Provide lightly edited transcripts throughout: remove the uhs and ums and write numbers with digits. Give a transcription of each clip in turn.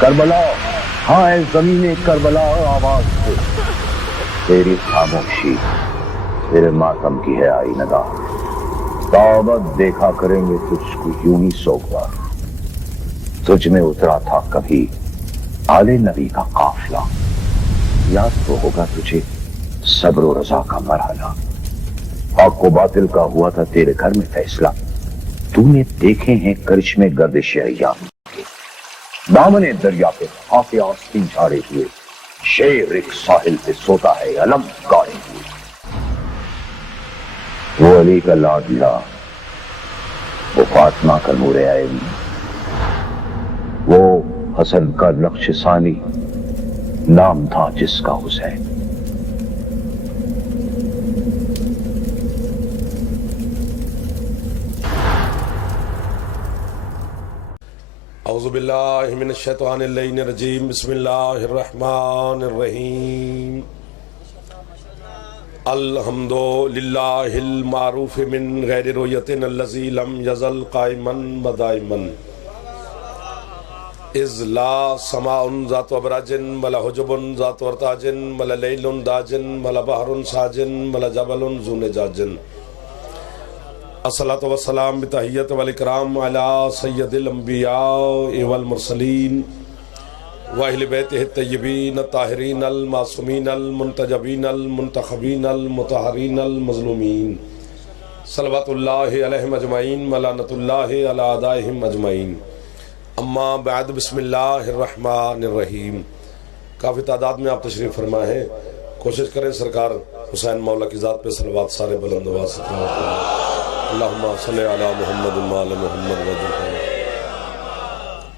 کربلا، ہاں اے زمین کربلا آواز دے، تیری خاموشی تیرے ماتم کی ہے آئی ندا، تابت دیکھا کریں گے تجھ کو یوں ہی سوگوار، تجھ میں اترا تھا کبھی آل نبی کا قافلہ، یاد تو ہوگا تجھے صبر و رضا کا مرحلہ، حق و باطل کا ہوا تھا تیرے گھر میں فیصلہ، تو نے دیکھے ہیں کرشمے گردش ایام کے، دامن دریا پہ خاک آستین جھاڑے ہوئے، شیر ایک ساحل پہ سوتا ہے علم گاڑے ہوئے، وہ علی کا لاڈلا، وہ فاطمہ کا نور عین، وہ حسن کا نقش ثانی، نام تھا جس کا حسین۔ اعوذ باللہ من الشیطان اللعین الرجیم، بسم اللہ الرحمن الرحیم، الحمد للہ المعروف من غیر رویت الذی لم یزل قائما ودائما، اذ لا سماء ذات ابراج ولا حجب ذات ورتاج ولا لیل داج ولا بحر ساج ولا جبل ذو نجاج، الصلاۃ والسلام بتحیت والاکرام علی سید الانبیاء والمرسلین واہل بیتہ الطیبین الطاہرین المعصومین المنتجبین المنتخبین المطہرین المظلومین، صلوات اللہ علیہم اجمعین ولعنۃ اللہ علی اعدائہم اجمعین، اما بعد، بسم اللہ الرحمن الرحیم۔ کافی تعداد میں آپ تشریف فرما ہے، کوشش کریں سرکار حسین مولا کی ذات پہ صلوات سارے بلند آواز سے کریں۔ اللہم صلی علی محمد وعلی محمد وجل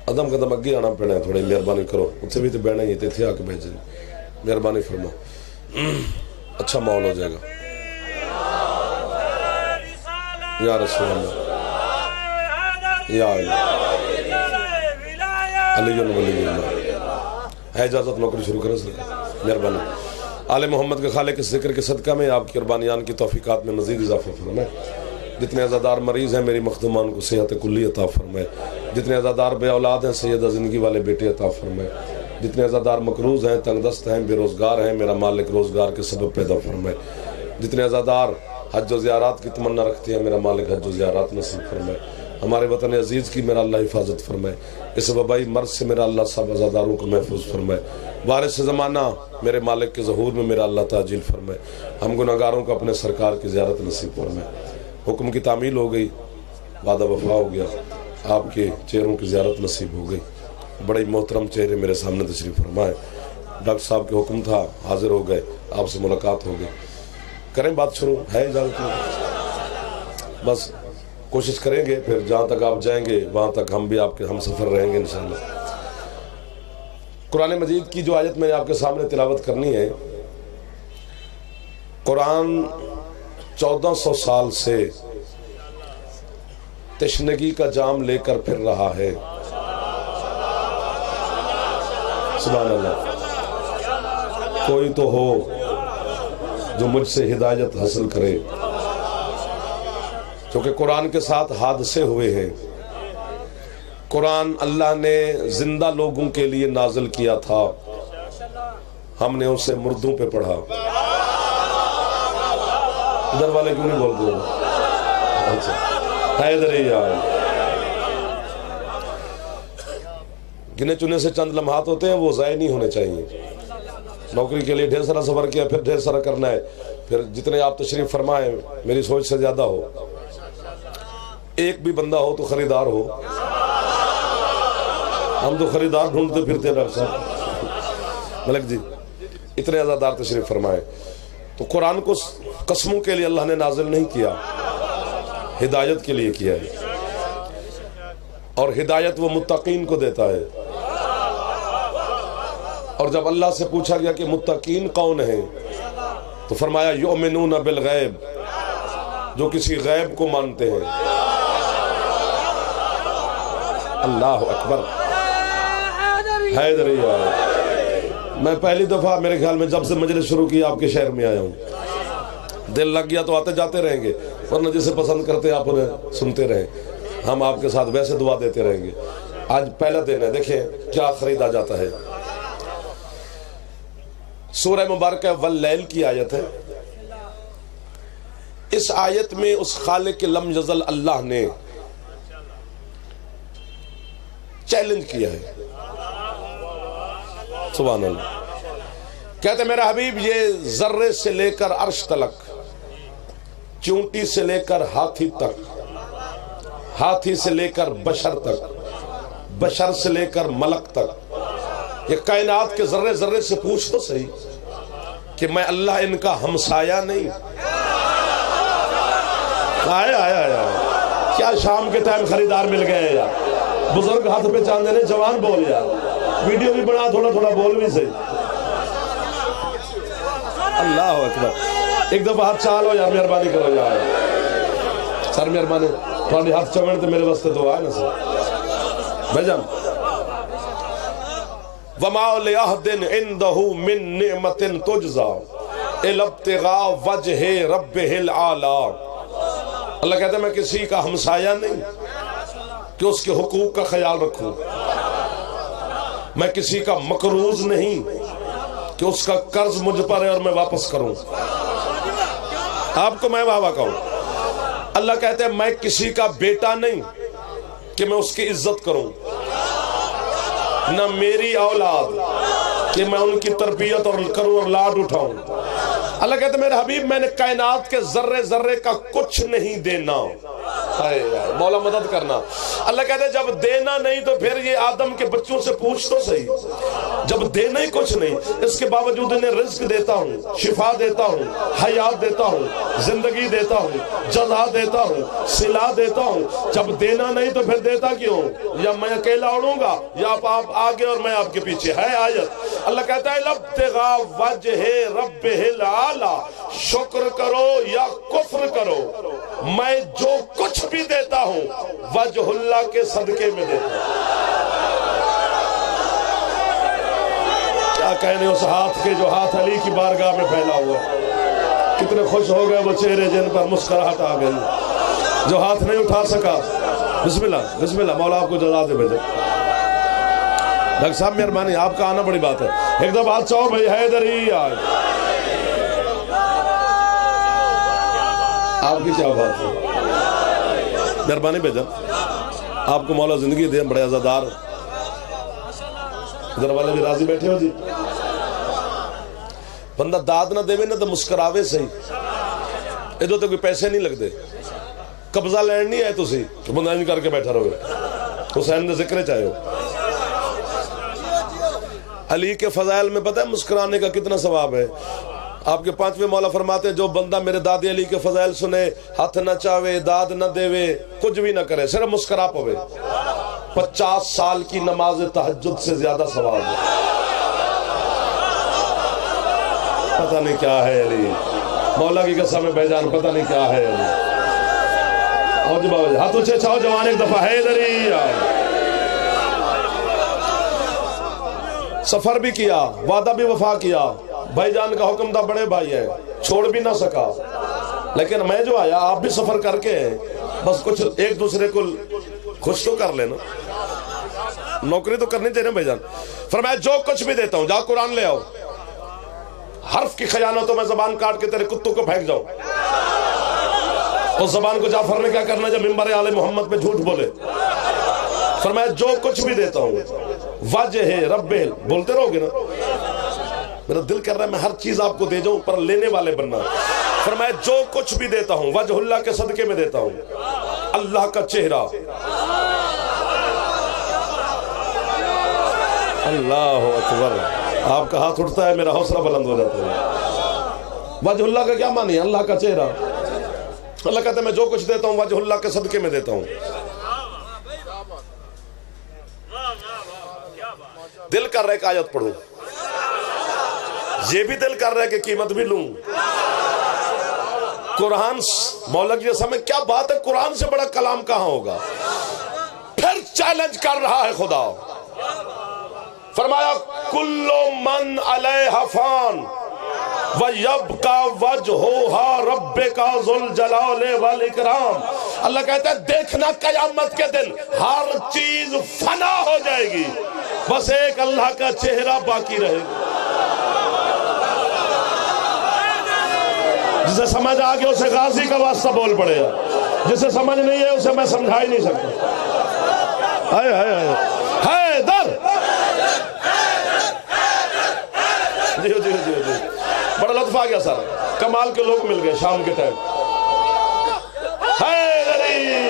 ادم قدم اگے آنا پینا ہے، تھوڑی مہربانی کرو، اتنے بھی تو بہنا ہی تھے آ کے بھیجیں، مہربانی فرما، اچھا ماحول ہو جائے گا۔ یا رسول اللہ، یا علی ولی اللہ، ہے اجازت نوکری شروع کریں سرکار، مہربانی۔ آل محمد کے خالق کے ذکر کے صدقہ میں آپ کی قربانیان کی توفیقات میں مزید اضافہ فرمائے، جتنے عزادار مریض ہیں میری مخدومان کو صحت کلی عطا فرمائے، جتنے عزادار بے اولاد ہیں سیدہ زندگی والے بیٹے عطا فرمائے، جتنے عزادار مقروض ہیں تنگ دست ہیں بے روزگار ہیں میرا مالک روزگار کے سبب پیدا فرمائے، جتنے عزادار حج و زیارات کی تمنا رکھتے ہیں میرا مالک حج و زیارات نصیب فرمائے، ہمارے وطن عزیز کی میرا اللہ حفاظت فرمائے، اس وبائی مرض سے میرا اللہ سب عزاداروں کو محفوظ فرمائے، وارث زمانہ میرے مالک کے ظہور میں میرا اللہ تعجیل فرمائے، ہم گناہگاروں کو اپنے سرکار کی زیارت نصیب فرمائے۔ حکم کی تعمیل ہو گئی، وعدہ وفا ہو گیا، آپ کے چہروں کی زیارت نصیب ہو گئی، بڑے محترم چہرے میرے سامنے تشریف فرمائے، ڈاکٹر صاحب کے حکم تھا حاضر ہو گئے، آپ سے ملاقات ہو گئی، کریں بات شروع، ہے اجازت میں بس کوشش کریں گے، پھر جہاں تک آپ جائیں گے وہاں تک ہم بھی آپ کے ہم سفر رہیں گے انشاءاللہ۔ قرآن مجید کی جو آیت میں نے آپ کے سامنے تلاوت کرنی ہے، قرآن 1400 سال سے تشنگی کا جام لے کر پھر رہا ہے، سبحان اللہ، کوئی تو ہو جو مجھ سے ہدایت حاصل کرے، کیونکہ قرآن کے ساتھ حادثے ہوئے ہیں، قرآن اللہ نے زندہ لوگوں کے لیے نازل کیا تھا، ہم نے اسے مردوں پہ پڑھا، ادھر والے کیوں نہیں بولتے ہو؟ اچھا ہے ادھر ہی آئے، گنے چنے سے چند لمحات ہوتے ہیں وہ ضائع نہیں ہونے چاہیے، نوکری کے لیے ڈھیر سارا سفر کیا، پھر ڈھیر سارا کرنا ہے، پھر جتنے آپ تشریف فرمائیں میری سوچ سے زیادہ ہو، ایک بھی بندہ ہو تو خریدار ہو، ہم تو خریدار ڈھونڈتے پھرتے ہیں ڈاکٹر صاحب، ملک جی اتنے عزادار تشریف فرمائے۔ تو قرآن کو قسموں کے لیے اللہ نے نازل نہیں کیا، ہدایت کے لیے کیا ہے، اور ہدایت وہ متقین کو دیتا ہے، اور جب اللہ سے پوچھا گیا کہ متقین کون ہیں تو فرمایا یؤمنون بالغیب، جو کسی غیب کو مانتے ہیں، اللہ اکبر، حیدری آئے۔ میں پہلی دفعہ میرے خیال میں جب سے مجلس شروع کی آپ کے شہر میں آیا ہوں، دل لگ گیا تو آتے جاتے رہیں گے، ورنہ جسے پسند کرتے آپ انہیں سنتے رہیں، ہم آپ کے ساتھ ویسے دعا دیتے رہیں گے۔ آج پہلا دن ہے، دیکھیں کیا خریدا جاتا ہے۔ سورہ مبارکہ واللیل کی آیت ہے۔ اس آیت میں اس خالق لم یزل اللہ نے چیلنج کیا ہے، سبحان اللہ۔ کہتے میرا حبیب یہ ذرے سے لے کر عرش تلک، چونٹی سے لے کر ہاتھی تک، ہاتھی سے لے کر بشر تک، بشر سے لے کر ملک تک، یہ کائنات کے ذرے ذرے سے پوچھ تو صحیح کہ میں اللہ ان کا ہمسایہ نہیں؟ آیا کیا شام کے ٹائم خریدار مل گئے ہیں یار، بزرگ ہاتھ پہ چاند دینے، جوان بول یار، ویڈیو بھی بنا، تھوڑا تھوڑا بول بھی صحیح۔ اللہ اکبر، ایک دفعہ ہاتھ چالو یار، مہربانی کرو یار سر، مہربانی تھوڑی ہاتھ چمن تو میرے واسطے دعا ہے نا سر بھائی جان۔ وَمَا لِأَحَدٍ عِندَهُ مِن نِعْمَةٍ تُجْزَىٰ إِلَّا ابْتِغَاءَ وَجْهِ رَبِّهِ الْأَعْلَىٰ۔ اللہ کہتا ہے میں کسی کا ہمسایہ نہیں کہ اس کے حقوق کا خیال رکھوں، میں کسی کا مقروض نہیں کہ اس کا قرض مجھ پر ہے اور میں واپس کروں۔ آپ کو میں واہ واہ کہوں۔ اللہ کہتے ہیں میں کسی کا بیٹا نہیں کہ میں اس کی عزت کروں، نہ میری اولاد کہ میں ان کی تربیت اور کروں اور لاڈ اٹھاؤں۔ اللہ کہتے ہیں میرے حبیب میں نے کائنات کے ذرے ذرے کا کچھ نہیں دینا، مولا مدد کرنا۔ اللہ کہتے ہیں جب دینا نہیں تو پھر یہ آدم کے بچوں سے پوچھ تو صحیح، جب دینا ہی کچھ نہیں، اس کے باوجود انہیں رزق دیتا ہوں، شفا دیتا ہوں، حیات دیتا ہوں، زندگی دیتا ہوں، جزا دیتا ہوں، صلہ دیتا ہوں، جب دینا نہیں تو پھر دیتا کیوں؟ یا میں اکیلا اڑوں گا یا آپ آگے اور میں آپ کے پیچھے، ہے آیت۔ اللہ کہتا ہے لَابْتِغَاءَ وَجْهِ رَبِّهِ الْأَعْلَىٰ، شکر کرو یا کفر کرو، میں جو کچھ بھی دیتا ہوں وجہ اللہ کے صدقے میں دیتا ہوں۔ کیا کہنے اس ہاتھ کے جو ہاتھ علی کی بارگاہ میں پھیلا ہوا، کتنے خوش ہو گئے وہ چہرے جن پر مسکراہٹ آ گئی، جو ہاتھ نہیں اٹھا سکا۔ بسم اللہ بسم اللہ، مولا آپ کو جزا دے بھیجے۔ ڈاکٹر صاحب مہربانی، آپ کا آنا بڑی بات ہے، ایک دم ہاتھ چاہو بھائی، حیدری آج آپ کی کیا بات ہے، مہربانی بھیجا، آپ کو مولا زندگی دے، بڑے عزادار، ادھر والے بھی راضی بیٹھے ہو جی۔ بندہ داد نہ دے نا تو مسکراوے صحیح، ادھر تو کوئی پیسے نہیں لگتے، قبضہ لین نہیں آئے تسی کہ بندہ نہیں کر کے بیٹھا رہو گے، حسین نے ذکر چاہے ہو۔ علی کے فضائل میں پتہ ہے مسکرانے کا کتنا ثواب ہے؟ آپ کے 5ویں مولا فرماتے ہیں جو بندہ میرے دادی علی کے فضائل سنے، ہاتھ نہ چاہے، داد نہ دے، کچھ بھی نہ کرے، صرف مسکرا پوے، 50 سال کی نماز تہجد سے زیادہ ثواب ہے۔ پتہ نہیں کیا ہے علی، مولا کی قسم ہے بھائی جان، پتہ نہیں کیا ہے علی۔ آؤ جی بابا جی، ہاتھ اچھے چھاؤ جوان، ایک دفعہ حیدری آئے۔ سفر بھی کیا، وعدہ بھی وفا کیا، بھائی جان کا حکم تھا، بڑے بھائی ہے، چھوڑ بھی نہ سکا، لیکن میں جو آیا آپ بھی سفر کر کے بس کچھ ایک دوسرے کو خوش تو کر لینا، نوکری تو کرنی چاہیے بھائی جان۔ فرمایا جو کچھ بھی دیتا ہوں، جا قرآن لے آؤ، حرف کی خیانتوں میں زبان کاٹ کے تیرے کتوں کو پھینک جاؤ۔ اس زبان کو جعفر نے کیا کرنا جب ممبر آل محمد پہ جھوٹ بولے؟ فرمایا جو کچھ بھی دیتا ہوں وجہ رب، بولتے رہو گے نا، میرا دل کر رہا ہے میں ہر چیز آپ کو دے جاؤں پر لینے والے بننا۔ فرمایا جو کچھ بھی دیتا ہوں وجہ اللہ کے صدقے میں دیتا ہوں، اللہ کا چہرہ، اللہ اکبر، آپ کا ہاتھ اٹھتا ہے میرا حوصلہ بلند ہو جاتا ہے۔ وجہ اللہ کا کیا معنی ہے؟ اللہ کا چہرہ۔ اللہ کہتا ہے میں جو کچھ دیتا ہوں وجہ اللہ کے صدقے میں دیتا ہوں۔ دل کر رہا ہے کہ آیت پڑھوں، یہ بھی دل کر رہا ہے کہ قیمت بھی لوں۔ قرآن مولا کی جیسا میں کیا بات ہے، قرآن سے بڑا کلام کہاں ہوگا؟ پھر چیلنج کر رہا ہے خدا، فرمایا کل من علیہ فان وَيَبْقَى وَجْهُهَا رَبِّكَ ذُو الْجَلَالِ وَالْإِكْرَامِ۔ اللہ کہتا ہے دیکھنا قیامت کے دن ہر چیز فنا ہو جائے گی، بس ایک اللہ کا چہرہ باقی رہے گا۔ جسے سمجھ آگے اسے غازی کا واسطہ بول پڑے گا، جسے سمجھ نہیں ہے اسے میں سمجھا ہی نہیں سکتا۔ ہائے ہائے ہائے حیدر، جی جی جی جی، بڑا لطف آ گیا سر، کمال کے لوگ مل گئے شام کے ٹائم۔ حیدری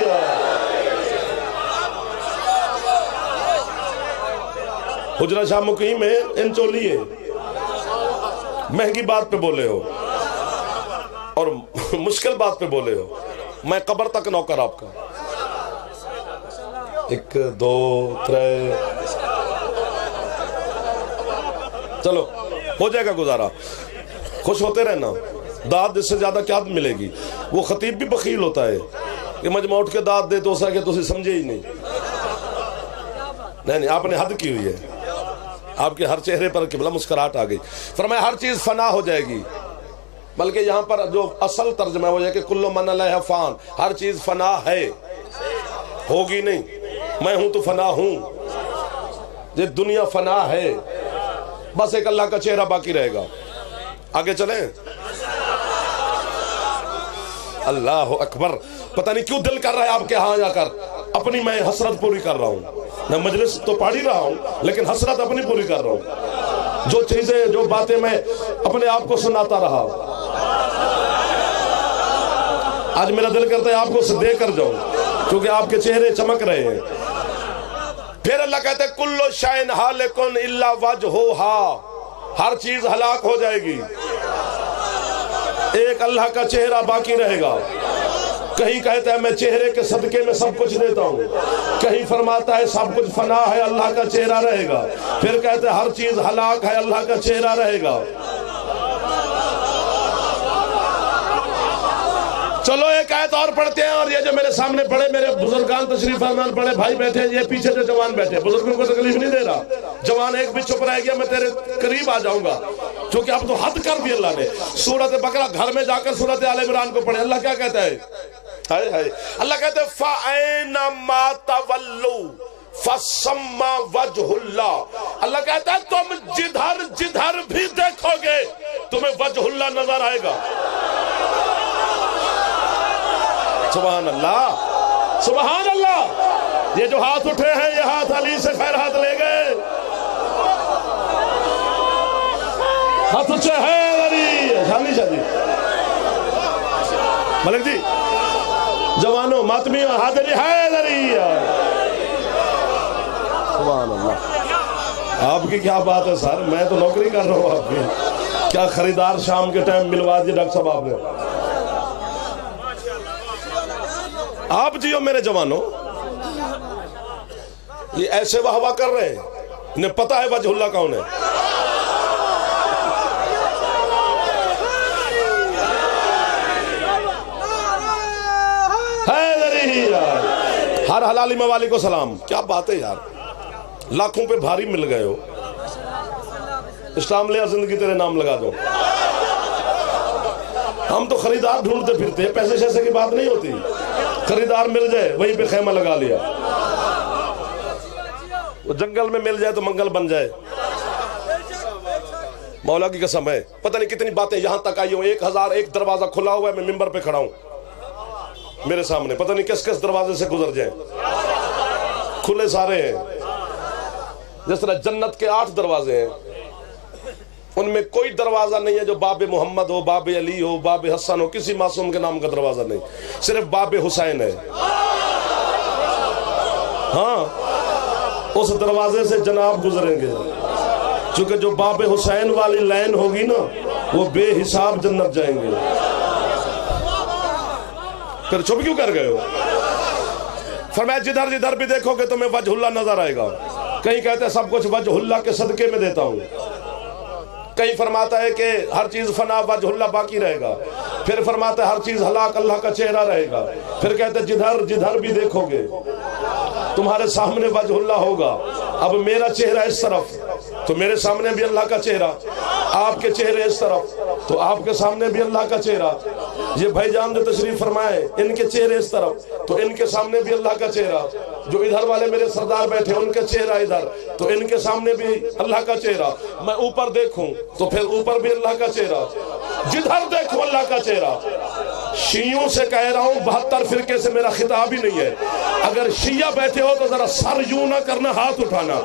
حجرہ شاہ مقیم ہے، ان چولی ہے، مہنگی بات پہ بولے ہو اور مشکل بات پہ بولے ہو، میں قبر تک نوکر آپ کا۔ 1 2 3 چلو ہو جائے گا گزارا، خوش ہوتے رہنا، داد اس سے زیادہ کیا ملے گی؟ وہ خطیب بھی بخیل ہوتا ہے کہ مجمع اٹھ کے داد دے تو اسا کہ تسی سمجھے ہی نہیں۔ نہیں آپ نے حد کی ہوئی ہے، آپ کے ہر چہرے پر قبلہ مسکراہٹ آ گئی۔ فرمایا ہر چیز فنا ہو جائے گی، بلکہ یہاں پر جو اصل ترجمہ ہے وہ یہ کہ کل من علیہ فان، ہر چیز فنا ہے، ہوگی نہیں، میں ہوں تو فنا ہوں، یہ دنیا فنا ہے، بس ایک اللہ کا چہرہ باقی رہے گا۔ آگے چلیں، اللہ اکبر۔ پتہ نہیں کیوں دل کر رہا ہے آپ کے ہاں جا کر اپنی میں حسرت پوری کر رہا ہوں، میں مجلس تو پڑھ ہی رہا ہوں لیکن حسرت اپنی پوری کر رہا ہوں، جو چیزیں جو باتیں میں اپنے آپ کو سناتا رہا، آج میرا دل کرتا ہے آپ کو دے کر جاؤں کیونکہ آپ کے چہرے چمک رہے ہیں۔ پھر اللہ کہتے ہیں کل شیء ہالک الا وجہہا، ہر چیز ہلاک ہو جائے گی، ایک اللہ کا چہرہ باقی رہے گا۔ کہیں کہتا ہے میں چہرے کے صدقے میں سب کچھ دیتا ہوں، کہیں فرماتا ہے سب کچھ فنا ہے اللہ کا چہرہ رہے گا، پھر کہتے ہیں ہر چیز ہلاک ہے اللہ کا چہرہ رہے گا۔ چلو ایک آیت اور پڑھتے ہیں، اور یہ جو میرے سامنے پڑھے میرے بزرگان تشریف فرمان پڑھے بھائی بیٹھے، یہ پیچھے جو جوان بیٹھے، بزرگوں کو تکلیف نہیں دے رہا، جوان ایک بھی چپ رہ گیا میں تیرے قریب آ جاؤں گا، کیونکہ اب تو حد کر دی اللہ نے۔ سورۃ بقرہ گھر میں جا کر سورۃ آل عمران کو پڑھے، اللہ کیا کہتا ہے؟ اللہ کہتا ہے فَأَيْنَمَا تَوَلُّوا فَثَمَّ وَجْهُ اللَّهِ، اللہ کہتا ہے تم جدھر جدھر بھی دیکھو گے تمہیں وجہ اللہ نظر آئے گا۔ سبحان اللہ، سبحان اللہ۔ یہ جو ہاتھ اٹھے ہیں یہ ہاتھ علی سے خیر ہاتھ لے گئے، ہاتھ اچھے ہے علی شانی شادی ملک جی، جوانوں ماتمیوں حاضری ہے علی۔ سبحان اللہ، آپ کی کیا بات ہے سر، میں تو نوکری کر رہا ہوں آپ کی، کیا خریدار شام کے ٹائم ملوا دیے ڈاکٹر صاحب آپ نے۔ آپ جیو میرے جوانوں، یہ ایسے واہ واہ کر رہے ہیں، انہیں پتہ ہے وجہ اللہ کون ہے۔ ہر حلالی موالی کو سلام، کیا بات ہے یار، لاکھوں پہ بھاری مل گئے ہو، اسلام لیا زندگی تیرے نام لگا دو۔ ہم تو خریدار ڈھونڈتے پھرتے ہیں، پیسے شیسے کی بات نہیں ہوتی، خریدار مل جائے وہیں پہ خیمہ لگا لیا، وہ جنگل میں مل جائے تو منگل بن جائے۔ مولا کی قسم ہے، پتہ نہیں کتنی باتیں یہاں تک آئی ہوں، 1001 دروازہ کھلا ہوا ہے، میں ممبر پہ کھڑا ہوں، میرے سامنے پتہ نہیں کس کس دروازے سے گزر جائیں، کھلے سارے ہیں، جس طرح جنت کے 8 دروازے ہیں، ان میں کوئی دروازہ نہیں ہے جو باب محمد ہو، باب علی ہو، باب حسن ہو، کسی معصوم کے نام کا دروازہ نہیں، صرف باب حسین ہے۔ ہاں اس دروازے سے جناب گزریں گے، چونکہ جو باب حسین والی لائن ہوگی نا وہ بے حساب جنت جائیں گے۔ پھر چھپ کیوں کر گئے ہو؟ فرمایا جدھر جدھر بھی دیکھو گے تمہیں وجہ اللہ نظر آئے گا، کہیں کہتے ہیں سب کچھ وجہ اللہ کے صدقے میں دیتا ہوں، کہیں فرماتا ہے کہ ہر چیز فنا وجہ اللہ باقی رہے گا، پھر فرماتا ہے ہر چیز ہلاک اللہ کا چہرہ رہے گا، پھر کہتے ہیں جدھر جدھر بھی دیکھو گے تمہارے سامنے وجہ اللہ ہوگا، اب میرا چہرہ اس طرف تو میرے سامنے بھی اللہ کا چہرہ، آپ کے چہرے اس طرف تو آپ کے سامنے بھی اللہ کا چہرہ، یہ بھائی جان جو تشریف فرمائے ان کے چہرے اس طرف تو ان کے سامنے بھی اللہ کا چہرہ، جو ادھر والے میرے سردار بیٹھے ان کے چہرہ ادھر تو ان کے سامنے بھی اللہ کا چہرہ، میں اوپر دیکھوں تو پھر اوپر بھی اللہ کا چہرہ، جدھر دیکھوں اللہ کا چہرہ۔ شیعوں سے کہہ رہا ہوں 72 فرقے سے میرا خطاب ہی نہیں ہے، اگر شیعہ بیٹھے ہو تو ذرا سر یوں نہ کرنا، ہاتھ اٹھانا۔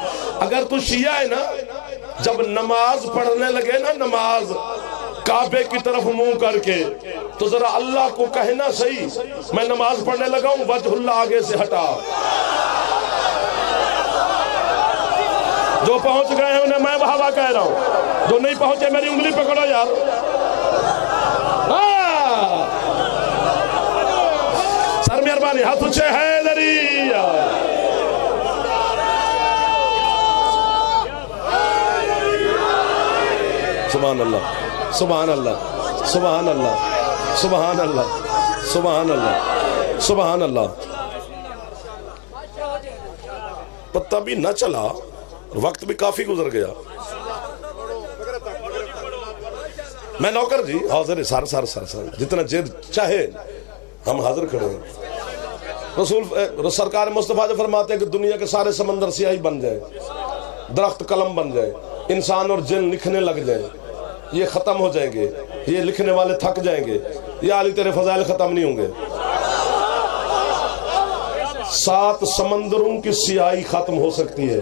اگر تو شیعہ ہے نا، جب نماز پڑھنے لگے نا، نماز کعبے کی طرف منہ کر کے تو ذرا اللہ کو کہنا صحیح میں نماز پڑھنے لگا ہوں، وجہ اللہ آگے سے ہٹا۔ جو پہنچ گئے ہیں انہیں میں واہ کہہ رہا ہوں، جو نہیں پہنچے میری انگلی پکڑو یار۔ سر مہربانی ہاتھ اونچے حیدری۔ سبحان اللہ سبحان اللہ سبحان اللہ سبحان اللہ سبحان اللہ سبحان اللہ۔ پتہ بھی نہ چلا، وقت بھی کافی گزر گیا۔ میں نوکر جی حاضر سار جتنا جد چاہے ہم حاضر کھڑے ہیں۔ رسول سرکار مصطفیٰ جو فرماتے ہیں کہ دنیا کے سارے سمندر سیاہی بن جائے، درخت قلم بن جائے، انسان اور جن لکھنے لگ جائیں، یہ ختم ہو جائیں گے، یہ لکھنے والے تھک جائیں گے، یا علی تیرے فضائل ختم نہیں ہوں گے۔ 7 سمندروں کی سیاہی ختم ہو سکتی ہے،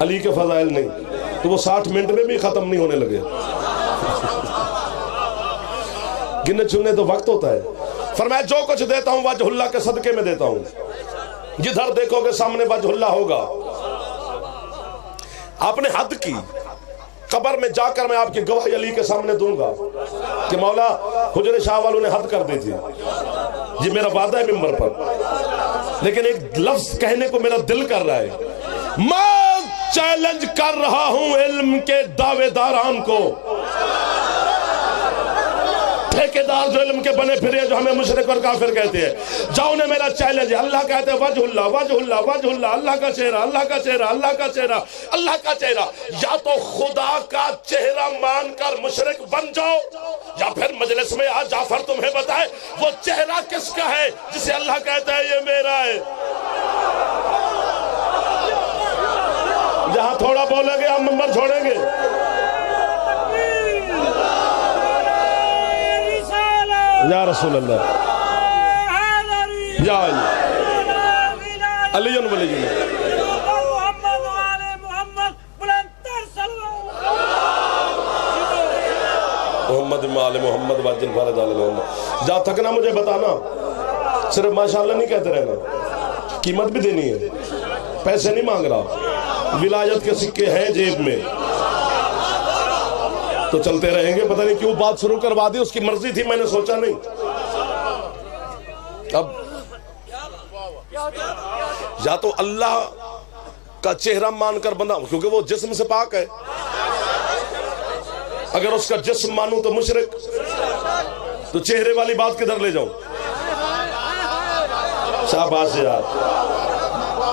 علی کے فضائل نہیں، تو وہ 60 منٹ میں بھی ختم نہیں ہونے لگے۔ گنے چننے تو وقت ہوتا ہے۔ فرمایا جو کچھ دیتا ہوں وجہ اللہ کے صدقے میں دیتا ہوں، جدھر دیکھو گے سامنے وجہ اللہ ہوگا۔ آپ نے حد کی، قبر میں جا کر میں آپ کی گواہی علی کے سامنے دوں گا کہ مولا حجر شاہ والوں نے حد کر دی تھی، یہ میرا وعدہ ہے ممبر پر، لیکن ایک لفظ کہنے کو میرا دل کر رہا ہے۔ میں چیلنج کر رہا ہوں علم کے دعوے داران کو، ٹھیکیدار جو علم کے بنے پھرے جو ہمیں مشرک اور کافر کہتے ہیں، جاؤ نے میرا چیلنج ہے۔ اللہ کہتے ہیں وجہ اللہ وجہ اللہ وجہ اللہ، اللہ کا چہرہ اللہ کا چہرہ اللہ کا چہرہ اللہ کا چہرہ۔ یا تو خدا کا چہرہ مان کر مشرک بن جاؤ، یا پھر مجلس میں آج جعفر تمہیں بتائے وہ چہرہ کس کا ہے جسے اللہ کہتا ہے یہ میرا ہے۔ جہاں تھوڑا بولیں گے ہم نمبر چھوڑیں گے۔ یا رسول اللہ یا علی ولی جی محمد آل محمد واجل فارد آل محمد۔ جہاں تک نہ مجھے بتانا، صرف ماشاءاللہ نہیں کہتے رہنا، قیمت بھی دینی ہے، پیسے نہیں مانگ رہا، ولایت کے سکے ہیں جیب میں تو چلتے رہیں گے۔ پتہ نہیں کیوں بات شروع کروا دی، اس کی مرضی تھی، میں نے سوچا نہیں۔ اب یا تو اللہ کا چہرہ مان کر بندہ، کیونکہ وہ جسم سے پاک ہے، اگر اس کا جسم مانوں تو مشرک، تو چہرے والی بات کدھر لے جاؤں؟ شاباش یار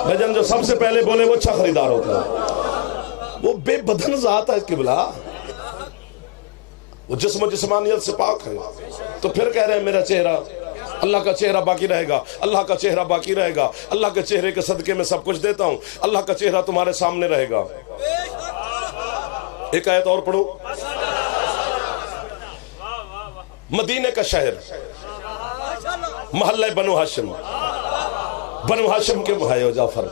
بھجن جو سب سے پہلے بولے وہ اچھا خریدار ہوتا ہے، وہ بے بدن ذات ہے قبلہ، وہ جسم و جسمانیت سے پاک ہے، تو پھر کہہ رہے ہیں میرا چہرہ، اللہ کا چہرہ باقی رہے گا، اللہ کا چہرہ باقی رہے گا، اللہ کے چہرے کے صدقے میں سب کچھ دیتا ہوں، اللہ کا چہرہ تمہارے سامنے رہے گا۔ ایک آیت اور پڑھو۔ مدینے کا شہر، محلہ بنو ہاشم، بنو ہاشم کے بھائی جعفر،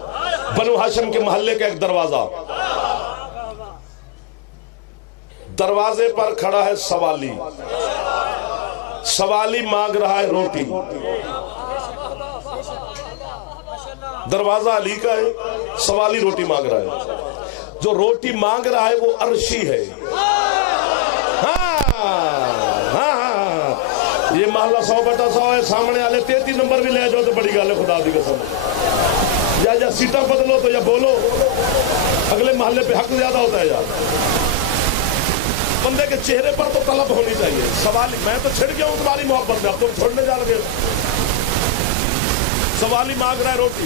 بنو ہاشم کے محلے کا ایک دروازہ، دروازے پر کھڑا ہے سوالی، سوالی مانگ رہا ہے روٹی، دروازہ علی کا ہے، سوالی روٹی مانگ رہا ہے، جو روٹی مانگ رہا ہے وہ عرشی ہے۔ یہ محلہ 100/100 ہے، سامنے والے 33 نمبر بھی لے جاؤ تو بڑی گل ہے، خدا دی قسم، یا سیٹاں بدلو تو یا بولو، اگلے محلے پہ حق زیادہ ہوتا ہے یار۔ بندے کے چہرے پر تو طلب ہونی چاہیے۔ سوالی میں تو چھڑ گیا ہوں تمہاری محبت میں، اب تم چھوڑنے جا رہے۔ سوالی مانگ رہا ہے روٹی،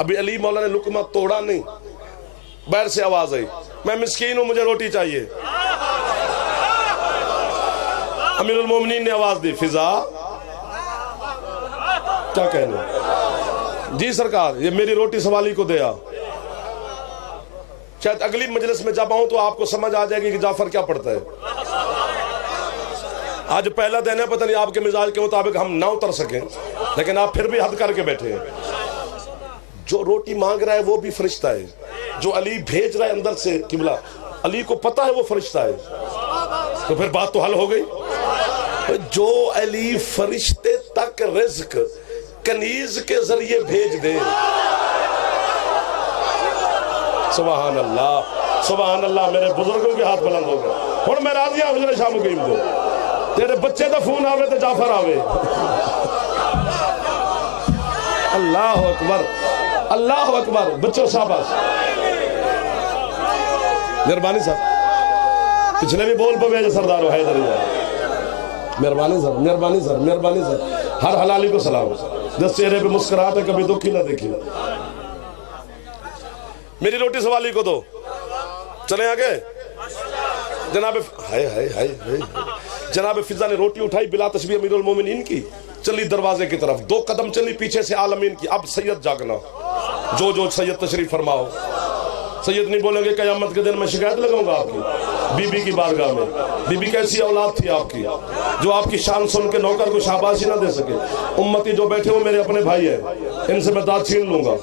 ابھی علی مولا نے لقمہ توڑا نہیں، باہر سے آواز آئی میں مسکین ہوں مجھے روٹی چاہیے۔ امیر المومنین نے آواز دی فضا کیا کہنے؟ جی سرکار یہ میری روٹی سوالی کو دیا، شاید اگلی مجلس میں جب آؤں تو آپ کو سمجھ آ جائے گی کہ جعفر کیا پڑھتا ہے۔ آج پہلا دن ہے، پتہ نہیں آپ کے مزاج کے مطابق ہم نہ اتر سکیں، لیکن آپ پھر بھی حد کر کے بیٹھے ہیں۔ جو روٹی مانگ رہا ہے وہ بھی فرشتہ ہے، جو علی بھیج رہا ہے اندر سے قبلہ علی کو پتہ ہے وہ فرشتہ ہے، تو پھر بات تو حل ہو گئی۔ جو علی فرشتے تک رزق کنیز کے ذریعے بھیج دے، سبحان اللہ سبحان اللہ، میرے بزرگوں کے ہاتھ بلند ہو گئے۔ ہن میں راضی ہوں حضرت شاہ مقیم کو، تیرے بچے دا فون آوے تو جعفر آوے۔ اللہ اکبر اللہ اکبر، بچوں شاباش، مہربانی صاحب پچھلے بھی بول پوے جو سردار و حیدر، مہربانی سر مہربانی سر مہربانی سر، ہر حلالی کو سلام، جس چہرے پہ مسکراہٹ ہے کبھی دکھ ہی نہ دیکھی۔ میری روٹی سوالی کو دو، چلیں آگے۔ جناب جناب فضا نے روٹی اٹھائی بلا تشبیہ امیر المومنین کی، چلی دروازے کی طرف، 2 قدم چلی پیچھے سے عالمین کی، اب سید جاگنا، جو سید تشریف فرماؤ۔ سید نہیں بولیں گے قیامت کے دن میں شکایت لگاؤں گا آپ کی بی بی کی بارگاہ میں، بی بی کیسی اولاد تھی آپ کی جو آپ کی شان سن کے نوکر کو شاباشی نہ دے سکے۔ امتی جو بیٹھے ہو میرے اپنے بھائی ہیں، ان سے میں داد چھین لوں گا۔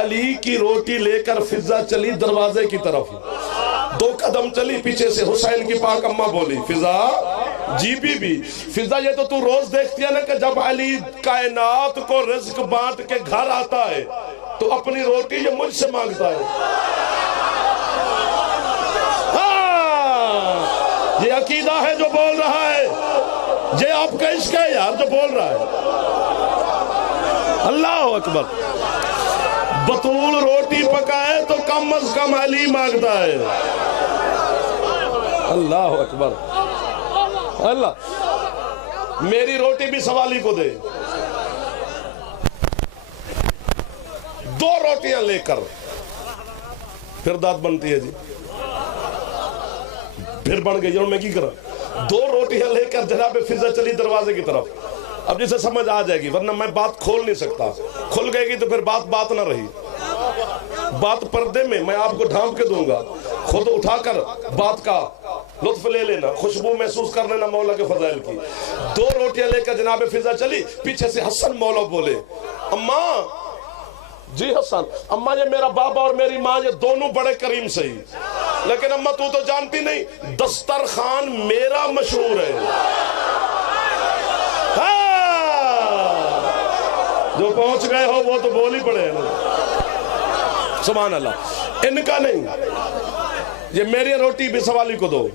علی کی روٹی لے کر فضا چلی دروازے کی طرف، 2 قدم چلی پیچھے سے حسین کی پاک اماں بولی فضا جی بی بی، فضا یہ تو روز دیکھتی ہے نا کہ جب علی کائنات کو رزق بانٹ کے گھر آتا ہے تو اپنی روٹی یہ مجھ سے مانگتا ہے۔ ہاں یہ عقیدہ ہے جو بول رہا ہے، یہ آپ کا عشق ہے یار جو بول رہا ہے۔ اللہ اکبر، بطول روٹی پکائے تو کم از کم علی مانگتا ہے۔ اللہ اکبر اللہ، میری روٹی بھی سوالی کو دے۔ 2 روٹیاں لے کر پھر داد بنتی ہے جی، پھر بن گئی اور میں کی کرا، 2 روٹیاں لے کر جناب فضا چلی دروازے کی طرف۔ اب جسے سمجھ آ جائے گی، ورنہ میں بات کھول نہیں سکتا، کھل گئے گی تو پھر بات نہ رہی۔ بات پردے میں میں آپ کو ڈھانپ کے دوں گا، خود اٹھا کر بات کا لطف لے لینا، خوشبو محسوس کر لینا مولا کے فضائل کی۔ 2 روٹیاں لے کر جناب فضا چلی، پیچھے سے حسن مولا بولے اماں جی حسن اماں یہ میرا بابا اور میری ماں یہ دونوں بڑے کریم سے ہی، لیکن اماں تو جانتی نہیں دسترخوان میرا مشہور ہے۔ جو پہنچ گئے ہو وہ تو بول ہی پڑے ہیں۔ سبحان اللہ، ان کا نہیں، یہ میری روٹی بھی سوالی کو دو۔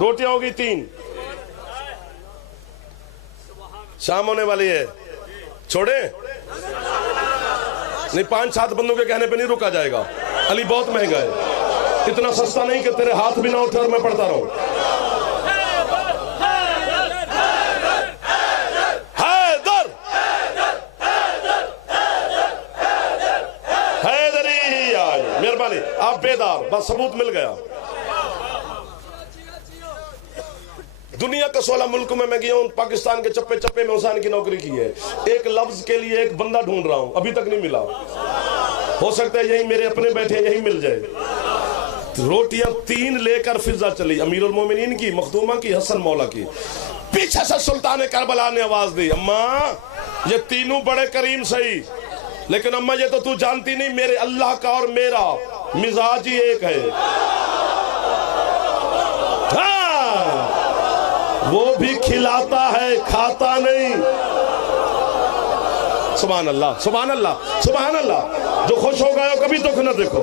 روٹیاں ہوگی 3، شام ہونے والی ہے، چھوڑیں نہیں، 5-7 بندوں کے کہنے پہ نہیں رکا جائے گا۔ علی بہت مہنگا ہے، اتنا سستا نہیں کہ تیرے ہاتھ بھی نہ اٹھے اور میں پڑھتا رہوں۔ مہربانی آپ بیدار، بس ثبوت مل گیا۔ دنیا کا 16 ملک میں گیا ہوں، پاکستان کے چپے چپے میں حسین کی نوکری کی ہے، ایک لفظ کے لیے ایک بندہ ڈھونڈ رہا ہوں، ابھی تک نہیں ملا۔ ہو سکتا ہے یہی میرے اپنے بیٹھے یہی مل جائے۔ روٹیاں 3 لے کر فضا چلی، امیر المومنین کی، مخدومہ کی، حسن مولا کی۔ پیچھے سے سلطان کربلا نے آواز دی اماں یہ تینوں بڑے کریم صحیح، لیکن اماں یہ تو جانتی نہیں میرے اللہ کا اور میرا مزاج ہی ایک ہے۔ وہ بھی کھلاتا ہے کھاتا نہیں۔ سبحان اللہ سبحان اللہ سبحان اللہ، جو خوش ہو گئے ہو کبھی دکھ نہ دیکھو،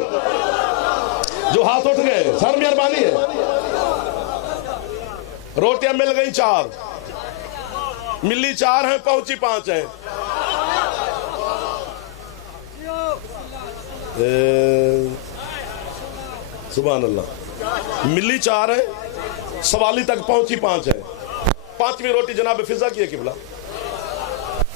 جو ہاتھ اٹھ گئے سر مہربانی ہے۔ روٹیاں مل گئی 4، ملی 4 ہیں، پہنچی 5 ہیں۔ سبحان اللہ، ملی 4 ہے، سوالی تک پہنچی 5 ہے۔ 5ویں روٹی جناب فضا کی ہے قبلہ،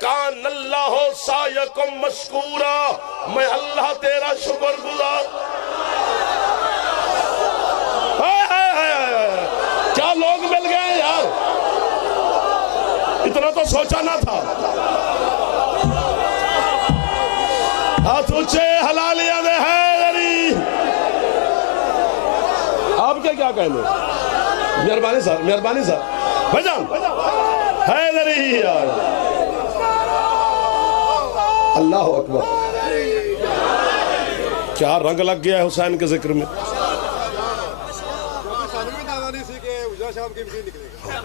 کان اللہ سعیکم مشکورا، میں اللہ تیرا شکر گزار۔ کیا لوگ مل گئے یار، اتنا تو سوچا نہ تھا۔ ہاتھ اونچے حلالیہ دے حیدری، آپ کیا کہنے؟ مہربانی صاحب، مہربانی صاحب، بھجان حیدری یار، اللہ اکبر، کیا رنگ لگ گیا ہے حسین کے ذکر میں۔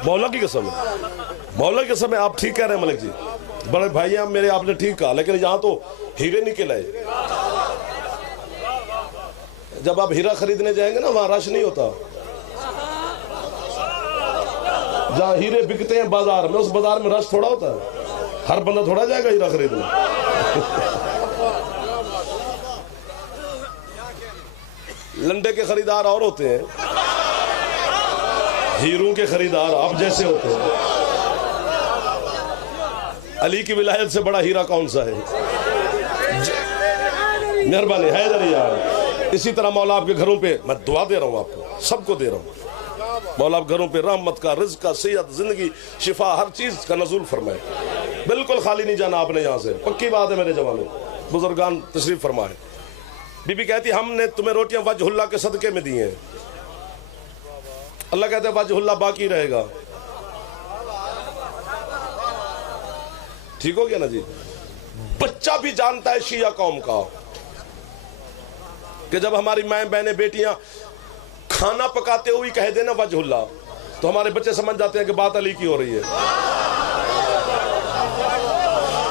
مولا کی قسم ہے، مولا کی قسم ہے، آپ ٹھیک کہہ رہے ہیں ملک جی، بڑے بھائی ہیں میرے، آپ نے ٹھیک کہا، لیکن یہاں تو ہیرے نکل آئے۔ جب آپ ہیرا خریدنے جائیں گے نا، وہاں رش نہیں ہوتا۔ جہاں ہیرے بکتے ہیں بازار میں، اس بازار میں رش تھوڑا ہوتا ہے، ہر بندہ تھوڑا جائے گا ہیرا خریدنے۔ لنڈے کے خریدار اور ہوتے ہیں، ہیروں کے خریدار آپ جیسے ہوتے ہیں۔ علی کی ولایت سے بڑا ہیرا کون سا ہے؟ مہربانی حیدری یار۔ اسی طرح مولا آپ کے گھروں پہ، میں دعا دے رہا ہوں آپ کو، سب کو دے رہا ہوں، مولا آپ گھروں پہ رحمت کا، رزق کا، صحت، زندگی، شفا، ہر چیز کا نزول فرمائے۔ بالکل خالی نہیں جانا آپ نے یہاں سے، پکی بات ہے میرے جوانوں، بزرگان تشریف فرمائے۔ بی بی کہتی ہم نے تمہیں روٹیاں وجہ اللہ کے صدقے میں دی ہیں، اللہ کہتے ہیں وجہ اللہ باقی رہے گا۔ ٹھیک ہو گیا نا جی؟ بچہ بھی جانتا ہے شیعہ قوم کا کہ جب ہماری مائیں بہنیں بیٹیاں کھانا پکاتے ہوئی کہہ دینا وجہ اللہ، تو ہمارے بچے سمجھ جاتے ہیں کہ بات علی کی ہو رہی ہے۔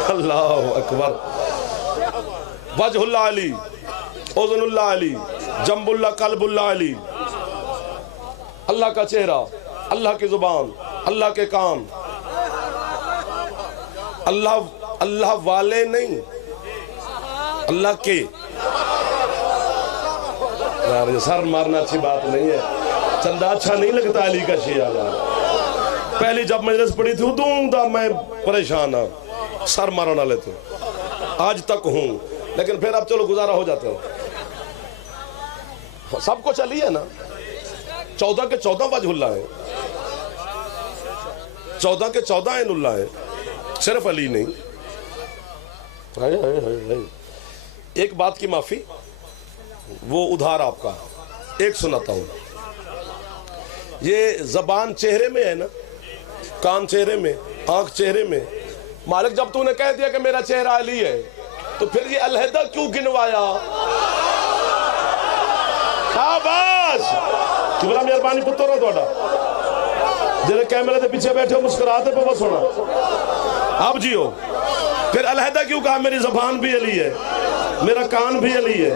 اللہ اکبر، وجہ اللہ علی، اذن اللہ علی، جنب اللہ، قلب اللہ علی، اللہ کا چہرہ، اللہ کی زبان، اللہ کے کان، اللہ والے نہیں، اللہ کے۔ یار یہ سر مارنا اچھی بات نہیں ہے، چندہ اچھا نہیں لگتا علی کا شیعہ یار۔ پہلی جب مجلس پڑھی تھی ادوں دا میں پریشان ہوں، سر مارنا لیتے آج تک ہوں، لیکن پھر اب چلو گزارا ہو جاتا ہے۔ سب کچھ علی ہے نا، 14 کے 14 وجہ اللہ ہے، 14 کے 14 عین اللہ ہے، صرف علی نہیں۔ ایک بات کی معافی، وہ ادھار آپ کا ایک سناتا ہوں۔ یہ زبان چہرے میں ہے نا، کان چہرے میں، آنکھ چہرے میں۔ مالک جب تو نے کہہ دیا کہ میرا چہرہ علی ہے، تو پھر یہ علیحدہ کیوں گنوایا؟ شاباش، کہ بلا مہربانی پتر ہو توڑا جنہیں کیمرے دے پیچھے بیٹھے ہو مسکراتے پہ بس ہونا آپ جی ہو۔ پھر علیحدہ کیوں کہا میری زبان بھی علی ہے، میرا کان بھی علی ہے،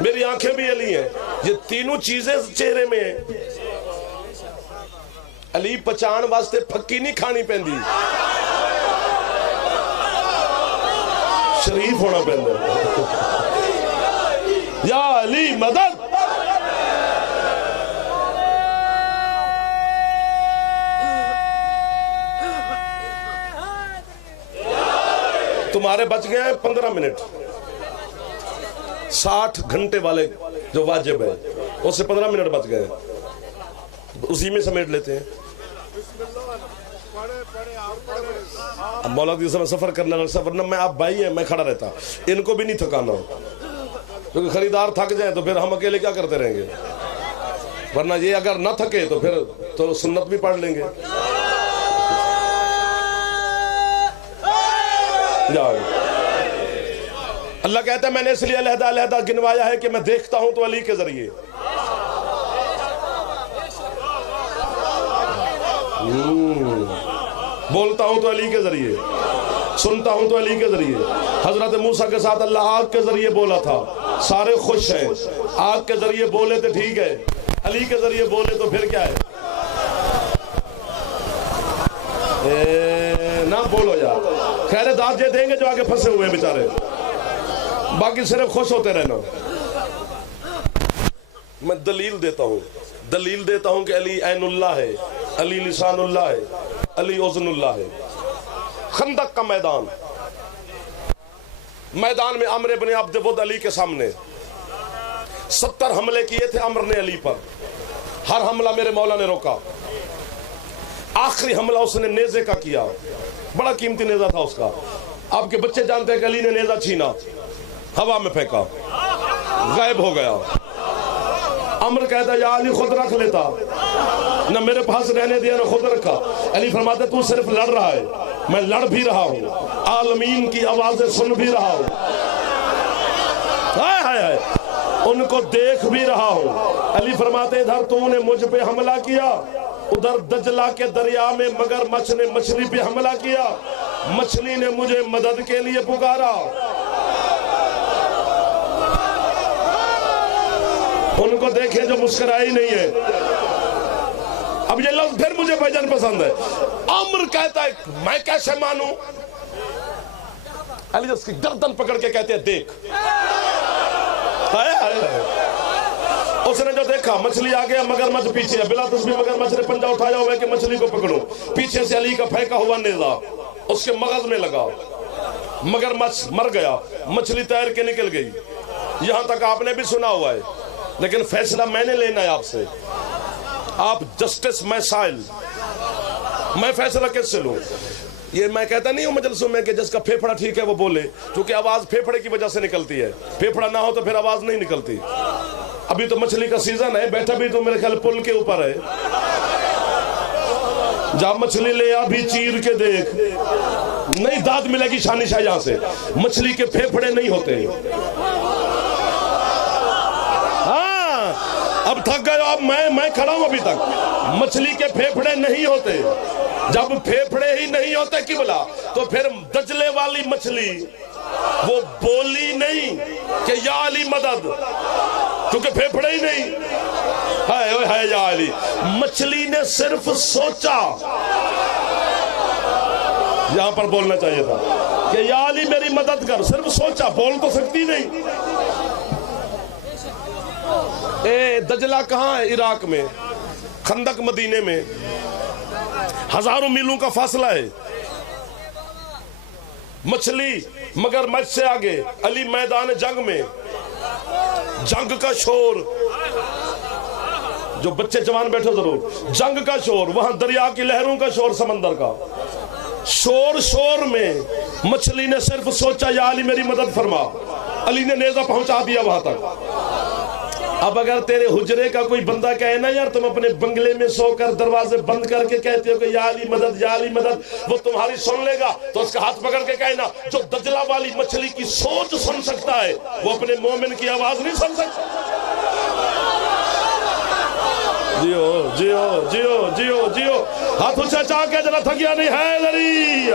میری آنکھیں بھی علی ہیں، یہ تینوں چیزیں چہرے میں ہیں۔ علی پچان واسطے پھکی نہیں کھانی پہندی، شریف ہونا پہندے۔ یا علی مدد۔ تمہارے بچ گئے ہیں 15 منٹ، 60 گھنٹے والے جو واجب ہے اس سے 15 منٹ بچ گئے، اسی میں سمیٹ لیتے ہیں۔ مولا کی سمجھ سفر کرنے لگا، سفر نہ میں آپ بھائی ہیں، میں کھڑا رہتا، ان کو بھی نہیں تھکانا، کیونکہ خریدار تھک جائیں تو پھر ہم اکیلے کیا کرتے رہیں گے، ورنہ یہ اگر نہ تھکے تو پھر تو سنت بھی پڑھ لیں گے۔ اللہ کہتا ہے میں نے اس لیے علیحدہ علیحدہ گنوایا ہے کہ میں دیکھتا ہوں تو علی کے ذریعے، بولتا ہوں تو علی کے ذریعے، سنتا ہوں تو علی کے ذریعے۔ حضرت موسیٰ کے ساتھ اللہ آگ کے ذریعے بولا تھا، سارے خوش ہیں، آگ کے ذریعے بولے تو ٹھیک ہے، علی کے ذریعے بولے تو پھر کیا ہے؟ نہ بولو یار، خیر داد یہ دیں گے جو آگے پھنسے ہوئے ہیں بیچارے، باقی صرف خوش ہوتے رہنا۔ میں دلیل دیتا ہوں کہ علی عین اللہ ہے، علی لسان اللہ ہے۔ علی عزن اللہ ہے. خندق کا میدان میں عمرو بن عبد ود علی کے سامنے 70 حملے کیے تھے عمرو نے علی پر. ہر حملہ میرے مولا نے روکا. آخری حملہ اس نے نیزے کا کیا. بڑا قیمتی نیزہ تھا اس کا. آپ کے بچے جانتے ہیں کہ علی نے نیزہ چھینا, ہوا میں پھینکا, غائب ہو گیا. عمرو کہتا یا علی خود رکھ لیتا, نہ میرے پاس رہنے دیا نہ خود رکھا. علی فرماتے تو صرف لڑ رہا ہے, میں لڑ بھی رہا ہوں, عالمین کی آوازیں سن بھی رہا ہوں, ہائے ہائے ان کو دیکھ بھی رہا ہوں. علی فرماتے ادھر تو نے مجھ پہ حملہ کیا, ادھر دجلہ کے دریا میں مگر مچھ نے مچھلی پہ حملہ کیا, مچھلی نے مجھے مدد کے لیے پکارا. ان کو دیکھیں جو مسکرائی نہیں ہے. اب یہ لفظ پھر مجھے بھجن پسند ہے. عمرو کہتا ہے میں کیسے مانوں؟ علی اس کی گردن پکڑ کے کہتے ہیں دیکھ. اس نے جو دیکھا مچھلی آ گیا, مگرمچھ پیچھے ہے. بلا تسبیح مگرمچھ نے پنجہ اٹھایا ہوا ہے کہ مچھلی کو پکڑوں. پیچھے سے علی کا پھینکا ہوا نیزہ اس کے مغز میں لگا, مگرمچھ مر گیا, مچھلی تیر کے نکل گئی. یہاں تک آپ نے بھی سنا ہوا ہے, لیکن فیصلہ میں نے لینا ہے آپ سے. آپ جسٹس, میں سائل, میں فیصلہ کس سے لوں؟ یہ میں کہتا نہیں ہوں مجلسوں میں کہ جس کا پھیپھڑا ٹھیک ہے وہ بولے, کیونکہ آواز پھیپھڑے کی وجہ سے نکلتی ہے. پھیپھڑا نہ ہو تو پھر آواز نہیں نکلتی. ابھی تو مچھلی کا سیزن ہے, بیٹھا بھی تو میرے خیال پل کے اوپر ہے. جب مچھلی لے آ بھی چیر کے دیکھ, نہیں داد ملے گی شانی شاہ یہاں سے. مچھلی کے پھیپھڑے نہیں ہوتے. ہاں اب تھک گئے اب میں کھڑا ہوں ابھی تک. مچھلی کے پھیپھڑے نہیں ہوتے. جب پھیپھڑے ہی نہیں ہوتے قبلہ, تو پھر دجلے والی مچھلی وہ بولی نہیں کہ یا علی مدد, کیونکہ پھیپھڑے ہی نہیں. ہے یا علی. مچھلی نے صرف سوچا, یہاں پر بولنا چاہیے تھا کہ یا علی میری مدد کر. صرف سوچا, بول تو سکتی نہیں. دجلہ کہاں ہے؟ عراق میں. خندق مدینے میں. ہزاروں میلوں کا فاصلہ ہے. مچھلی مگرمچھ سے آگے, علی میدان جنگ میں. جنگ کا شور, جو بچے جوان بیٹھے ضرور, جنگ کا شور, وہاں دریا کی لہروں کا شور, سمندر کا شور میں مچھلی نے صرف سوچا یا علی میری مدد فرما. علی نے نیزہ پہنچا دیا وہاں تک. اب اگر تیرے حجرے کا کوئی بندہ کہے نا یار تم اپنے بنگلے میں سو کر دروازے بند کر کے کہتے ہو کہ یا علی مدد یا علی مدد, وہ تمہاری سن لے گا تو اس کا ہاتھ پکڑ کے کہنا جو دجلہ والی مچھلی کی سوچ سن سکتا ہے وہ اپنے مومن کی آواز نہیں سن سکتا. جیو جیو جیو جیو جیو, ہاتھ اونچا چاہ کے ذرا تھکیا نہیں ہے ذری.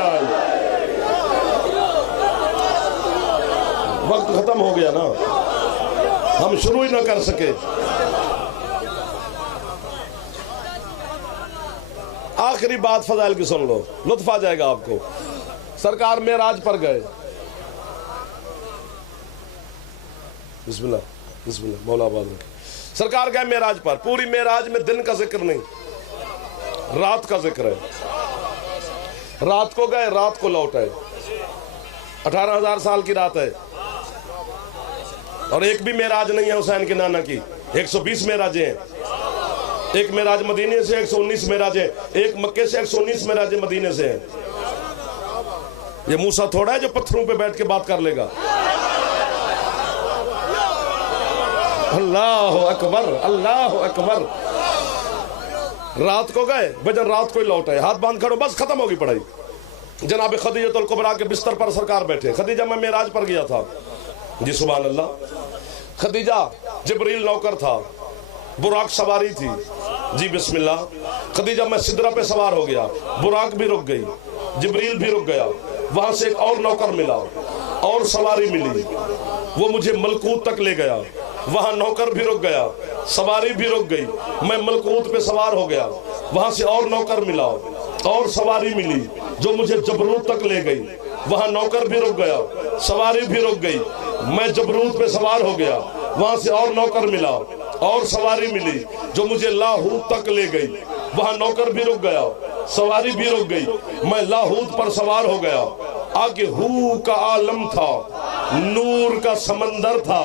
وقت ختم ہو گیا نا, ہم شروع ہی نہ کر سکے. آخری بات فضائل کی سن لو, لطف آ جائے گا آپ کو. سرکار معراج پر گئے. بسم اللہ بسم اللہ, مولا آباد رکھے. سرکار گئے معراج پر. پوری معراج میں دن کا ذکر نہیں, رات کا ذکر ہے. رات کو گئے, رات کو لوٹ آئے. 18,000 سال کی رات ہے. اور ایک بھی معراج نہیں ہے حسین کے نانا کی. 120 معراجیں ہیں. ایک معراج مدینے سے 119 معراجیں, ایک مکے سے 119 معراجیں مدینے سے ہیں. یہ موسیٰ تھوڑا ہے جو پتھروں پہ بیٹھ کے بات کر لے گا. اللہ اکبر اللہ اکبر. رات کو گئے, بجن رات کو ہی لوٹ آئے. ہاتھ باندھ کھڑو, بس ختم ہوگی پڑھائی. جناب خدیجۃ الکبریٰ کے بستر پر سرکار بیٹھے. خدیجہ میں معراج پر گیا تھا. جی سبحان اللہ. خدیجہ جبریل نوکر تھا, براق سواری تھی. جی بسم اللہ. خدیجہ میں سدرہ پہ سوار ہو گیا, براق بھی رک گئی, جبریل بھی رک گیا. وہاں سے ایک اور نوکر ملا, اور سواری ملی, وہ مجھے ملکوت تک لے گیا. وہاں نوکر بھی رک گیا, سواری بھی رک گئی. میں ملکوت پہ سوار ہو گیا. وہاں سے اور نوکر ملا, اور سواری ملی, جو مجھے جبروت تک لے گئی. وہاں نوکر بھی رک گیا, سواری بھی رک گئی. میں جبروت پہ سوار ہو گیا. وہاں سے اور نوکر ملا, اور سواری ملی, جو مجھے لاہور تک لے گئی. وہاں نوکر بھی رک گیا, سواری بھی رک گئی، میں لاہوت پر سوار ہو گیا، آگے ہو کا عالم تھا، نور کا سمندر تھا،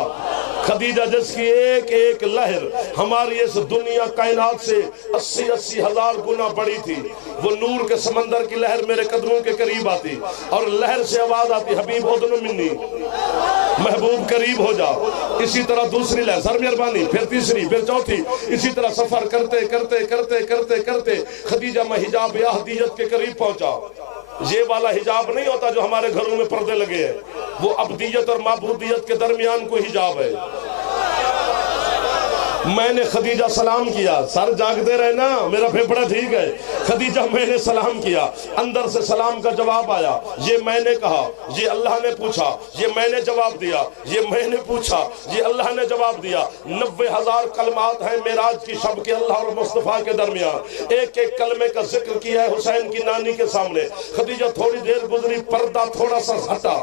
خدیجہ جس کی ایک ایک لہر ہماری اس دنیا کائنات سے 80 ہزار گنا بڑی تھی، وہ نور کے سمندر کی لہر میرے قدموں کے قریب آتی اور لہر سے آواز آتی، حبیب ادن منی، محبوب قریب ہو جا۔ اسی طرح دوسری لہر، سر مہربانی، پھر تیسری، پھر چوتھی، اسی طرح سفر کرتے کرتے کرتے کرتے کرتے خدیجہ میں حجاب احدیت کے قریب پہنچا۔ یہ والا حجاب نہیں ہوتا جو ہمارے گھروں میں پردے لگے ہیں، وہ ابدیت اور معبودیت کے درمیان کوئی حجاب ہے۔ میں نے خدیجہ سلام کیا، سر جاگتے رہنا، میرا پھیپڑا ٹھیک ہے۔ خدیجہ میں نے سلام کیا، اندر سے سلام کا جواب آیا، یہ میں نے کہا، یہ اللہ نے پوچھا، یہ میں نے جواب دیا، یہ میں نے پوچھا، یہ اللہ نے جواب دیا۔ 90,000 کلمات ہیں معراج کی شب کے اللہ اور مصطفیٰ کے درمیان، ایک ایک کلمے کا ذکر کیا ہے حسین کی نانی کے سامنے۔ خدیجہ تھوڑی دیر گزری، پردہ تھوڑا سا ہٹا،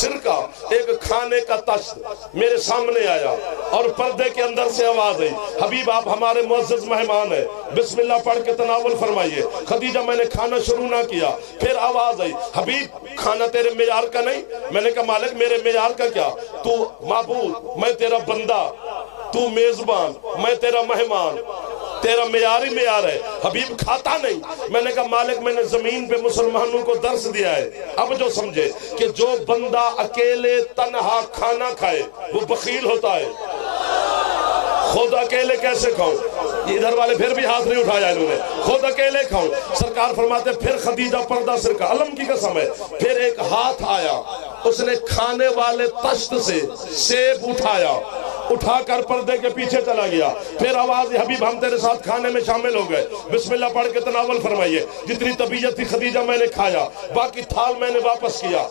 سرکہ ایک کھانے کا تشت میرے سامنے آیا اور پردے کے اندر سے آواز، حبیب آپ ہمارے معزز مہمان ہیں، بسم اللہ پڑھ کے تناول فرمائیے۔ خدیجہ میں نے کھانا شروع نہ کیا، پھر آواز آئی، حبیب کھانا تیرے معیار کا نہیں۔ میں نے کہا مالک میرے معیار کا کیا، تو معبود، میں تیرا بندہ، تو میزبان، میں تیرا مہمان، تیرا معیار ہی معیار ہے، حبیب کھاتا نہیں۔ میں نے کہا مالک میں نے زمین پہ مسلمانوں کو درس دیا ہے، اب جو سمجھے کہ جو بندہ اکیلے تنہا کھانا کھائے وہ بخیل ہوتا ہے۔ خود اکیلے کیسے کھاؤں، ادھر والے پھر بھی ہاتھ نہیں اٹھایا انہوں نے، خود اکیلے کھاؤں۔ سرکار فرماتے پھر خدیجہ پردہ سرکہ، علم کی قسم ہے، پھر ایک ہاتھ آیا، اس نے کھانے والے تشت سے سیب اٹھایا، اٹھا کر پردے کے پیچھے چلا گیا۔ پھر آواز، حبیب ہم تیرے ساتھ کھانے میں شامل ہو گئے، بسم اللہ پڑھ کے تناول فرمائیے۔ جتنی طبیعت تھی خدیجہ میں نے کھایا، باقی تھال میں نے واپس کیا۔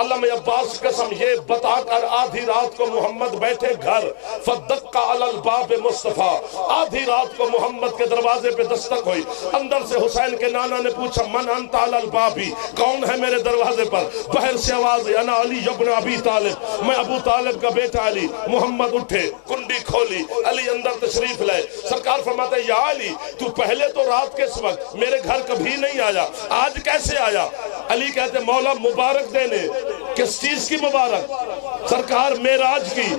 علامہ عباس قسم یہ بتا کر آدھی رات کو محمد بیٹھے گھر، فدق علی الباب مصطفیٰ، آدھی رات کو محمد کے دروازے پہ دستک ہوئی، اندر سے حسین کے نانا نے پوچھا من انت علی البابی، کون ہے میرے دروازے پر؟ باہر سے آواز ہے انا علی ابن ابی طالب، میں ابو طالب کا بیٹا علی۔ محمد اٹھے، کنڈی کھولی، علی اندر تشریف لائے۔ سرکار فرماتے ہیں یا علی تو پہلے تو رات کے اس وقت میرے گھر کبھی نہیں آیا، آج کیسے آیا؟ علی کہتے مولا مبارک دینے، کس چیز کی مبارک؟ سرکار معراج کی۔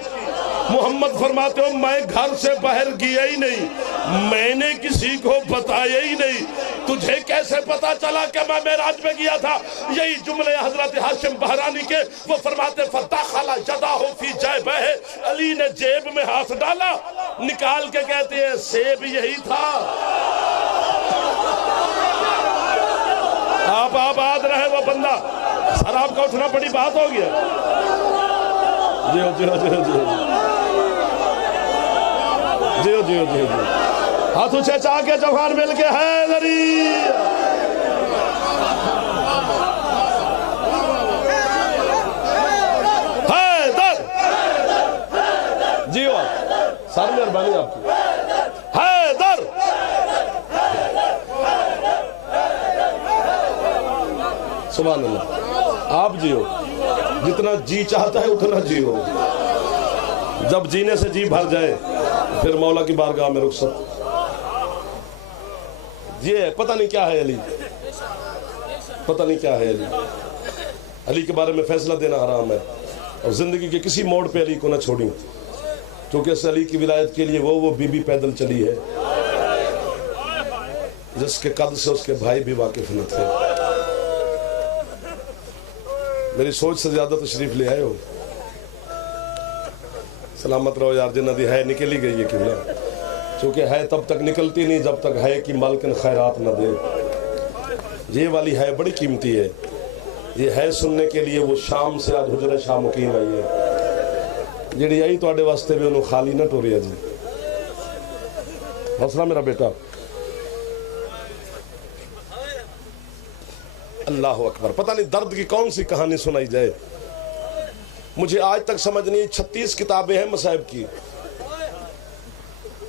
محمد فرماتے ہو میں گھر سے باہر گیا ہی نہیں، میں نے کسی کو بتایا ہی نہیں، تجھے کیسے پتا چلا کہ میں معراج میں گیا تھا؟ یہی جملے حضرت ہاشم بہرانی کے، وہ فرماتے فدخل یدہ فی جیبہ، علی نے جیب میں ہاتھ ڈالا، نکال کے کہتے ہیں سیب یہی تھا۔ آپ آباد رہے وہ بندہ، سر آپ کا اٹھنا بڑی بات ہو گیا۔ جیو جیو جیو جیو جیو جیو جیو جیو ہاتھ اچھے چاہ کے جوان مل کے حیدری، حیدر جیو سر مہربانی آپ کی، حیدر سبحان اللہ۔ آپ جیو جتنا جی چاہتا ہے اتنا جیو، جب جینے سے جی بھر جائے پھر مولا کی بارگاہ میں رخصت۔ یہ پتہ نہیں کیا ہے علی، پتہ نہیں کیا ہے علی۔ علی کے بارے میں فیصلہ دینا حرام ہے، اور زندگی کے کسی موڑ پہ علی کو نہ چھوڑیں، کیونکہ اس علی کی ولایت کے لیے وہ بی بی پیدل چلی ہے جس کے قد سے اس کے بھائی بھی واقف نہ تھے۔ میری سوچ سے زیادہ تشریف لے آئے ہو، سلامت رہو یار، جنہ دی ہے نکلی گئی ہے کیوں نہ، چونکہ ہے تب تک نکلتی نہیں جب تک ہے کی مالکن خیرات نہ دے۔ یہ والی ہے بڑی قیمتی ہے، یہ ہے سننے کے لیے وہ شام سے آج حجرہ شاہ مقیم آئی ہے، جڑی آئی تو آڑے واسطے بھی انہوں خالی نہ ٹوریا جی۔ حوصلہ میرا بیٹا، اللہ اکبر۔ پتہ نہیں درد کی کون سی کہانی سنائی جائے، مجھے آج تک سمجھ نہیں۔ 36 کتابیں ہیں مصائب کی،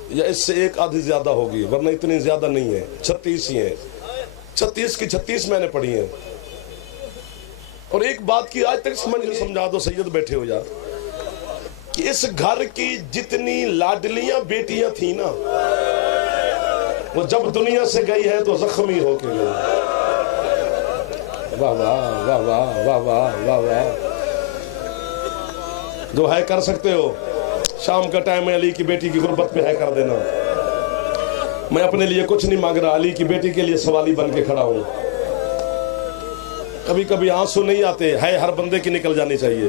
یا اس سے ایک آدھی زیادہ ہوگی، ورنہ اتنی زیادہ نہیں ہے، 36 ہی ہیں۔ 36 کی 36 میں نے پڑھی ہیں۔ اور ایک بات کی آج تک سمجھا دو سید بیٹھے ہو یار، کہ اس گھر کی جتنی لاڈلیاں بیٹیاں تھیں نا، وہ جب دنیا سے گئی ہے تو زخمی ہو کے گئی. واہ واہ واہ واہ واہ واہ واہ واہ. جو ہے کر سکتے ہو. شام کا ٹائم ہے, علی کی بیٹی کی غربت پہ ہے کر دینا. میں اپنے لیے کچھ نہیں مانگ رہا, علی کی بیٹی کے لیے سوالی بن کے کھڑا ہوں. کبھی کبھی آنسو نہیں آتے, ہے ہر بندے کی نکل جانی چاہیے.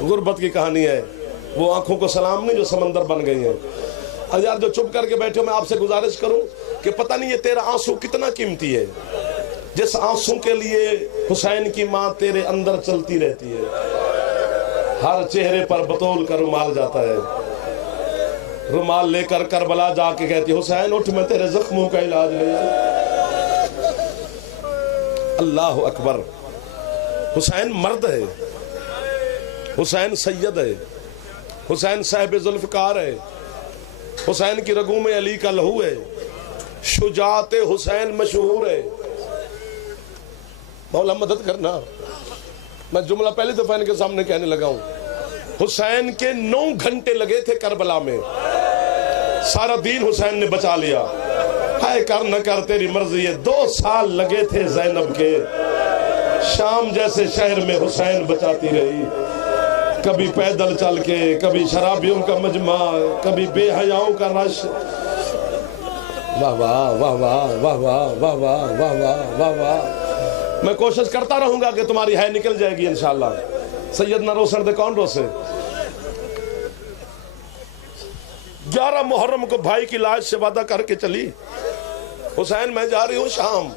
غربت کی کہانی ہے, وہ آنکھوں کو سلام نہیں جو سمندر بن گئی ہیں. یار جو چپ کر کے بیٹھے ہو, میں آپ سے گزارش کروں کہ پتہ نہیں یہ تیرا آنسو کتنا قیمتی ہے, جس آنسو کے لیے حسین کی ماں تیرے اندر چلتی رہتی ہے. ہر چہرے پر بطول کا رومال جاتا ہے, رومال لے کر کربلا جا کے کہتی حسین اٹھ, میں تیرے زخموں کا علاج لے آؤں. اللہ اکبر. حسین مرد ہے, حسین سید ہے, حسین صاحب ذوالفقار ہے, حسین کی رگوں میں علی کا لہو ہے, شجاعت حسین مشہور ہے. مولا مدد کرنا. میں جملہ پہلی دفعہ ان کے سامنے کہنے لگا ہوں. حسین کے 9 گھنٹے لگے تھے کربلا میں, سارا دین حسین نے بچا لیا. ہائے کر نہ کر تیری مرضی ہے. 2 سال لگے تھے زینب کے, شام جیسے شہر میں حسین بچاتی رہی. کبھی پیدل چل کے, کبھی شرابیوں کا مجمع, کبھی بے حیاؤں کا رش. واہ واہ واہ واہ واہ واہ واہ واہ واہ واہ واہ. میں کوشش کرتا رہوں گا کہ تمہاری ہے نکل جائے گی انشاءاللہ. سیدنا روسن دے کون روسے. 11 محرم کو بھائی کی لاش سے وعدہ کر کے چلی, حسین میں جا رہی ہوں شام.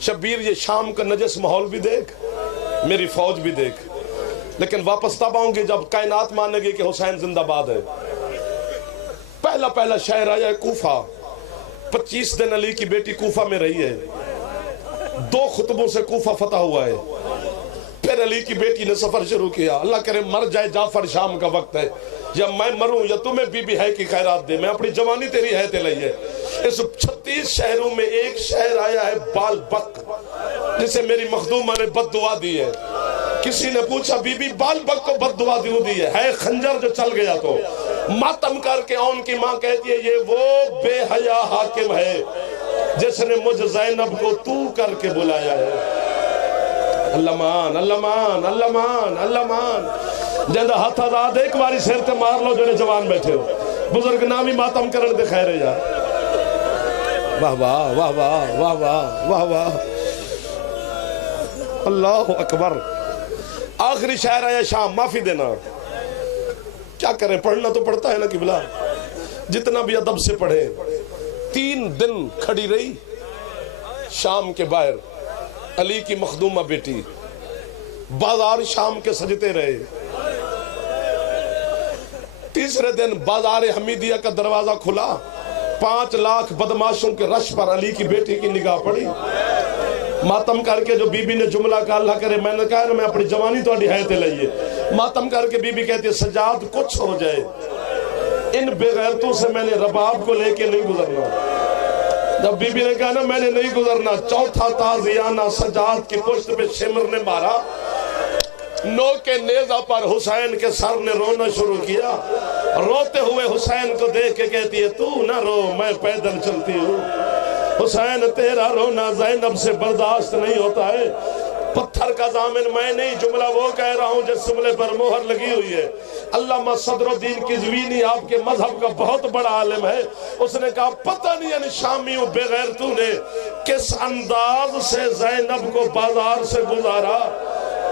شبیر یہ شام کا نجس ماحول بھی دیکھ, میری فوج بھی دیکھ, لیکن واپس تب آؤں گی جب کائنات مانے گی کہ حسین زندہ باد ہے. پہلا شہر آیا ہے کوفہ. 25 دن علی کی بیٹی کوفہ میں رہی ہے. 2 خطبوں سے کوفہ فتح ہوا ہے. پھر علی کی بیٹی نے سفر شروع کیا. اللہ کرے مر جائے جعفر, شام کا وقت ہے, یا میں مروں یا تمہیں بی بی ہے کی خیرات دے. میں اپنی جوانی تیری ہے تے لئیے. اس 36 شہروں میں ایک شہر آیا ہے بال بک, جسے میری مخدومہ نے بد دعا دی ہے. کسی نے پوچھا بی بی بال بک کو بد دعا دیوں دی ہے خنجر جو چل گیا. تو ماتم کر کے ان کی ماں کہتی ہے یہ وہ بے حیا حاکم ہے جس نے مجھ زینب کو تو کر کے بلایا ہے. اللہ مان اللہ مان اللہ مان اللہ مان. جندہ ہاتھ آزاد ایک باری سیر تے مار لو جڑے جوان بیٹھے ہو. بزرگ نامی ماتم کرن دے خیر ہے یار. واہ واہ واہ واہ واہ واہ واہ واہ. اللہ اکبر. آخری شہر ہے شام, معافی دینا. کیا کریں, پڑھنا تو پڑھتا ہے نا قبلہ. جتنا بھی ادب سے پڑھے. 3 دن کھڑی رہی شام کے باہر, علی کی مخدومہ بیٹی. بازار شام کے سجتے رہے. تیسرے دن بازار حمیدیہ کا دروازہ کھلا. 5 لاکھ بدماشوں کے رش پر علی کی بیٹی کی نگاہ پڑی. ماتم کر کے جو بی بی نے جملہ کہا, اللہ کرے میں نے کہا میں اپنی جوانی تو اڈی حیث لئیے. ماتم کر کے بی بی کہتی ہے سجاد کچھ ہو جائے, ان بے غیرتوں سے میں نے رباب کو لے کے نہیں گزرنا. جب بی بی نے کہا نا میں نے نہیں گزرنا, چوتھا تازیانہ سجاد کی پشت پہ شمر نے مارا. نو کے نیزہ پر حسین کے سر نے رونا شروع کیا. روتے ہوئے حسین کو دیکھ کے کہتی ہے تو نہ رو, میں پیدل چلتی ہوں. حسین تیرا رونا زینب سے برداشت نہیں ہوتا ہے. پتھر کا ضامن میں نہیں, جملہ وہ کہہ رہا ہوں جس جملے پر مہر لگی ہوئی ہے. علامہ صدر الدین قزوینی آپ کے مذہب کا بہت بڑا عالم ہے. اس نے کہا پتہ نہیں ان شامیوں بے غیرتوں نے کس انداز سے زینب کو بازار سے گزارا.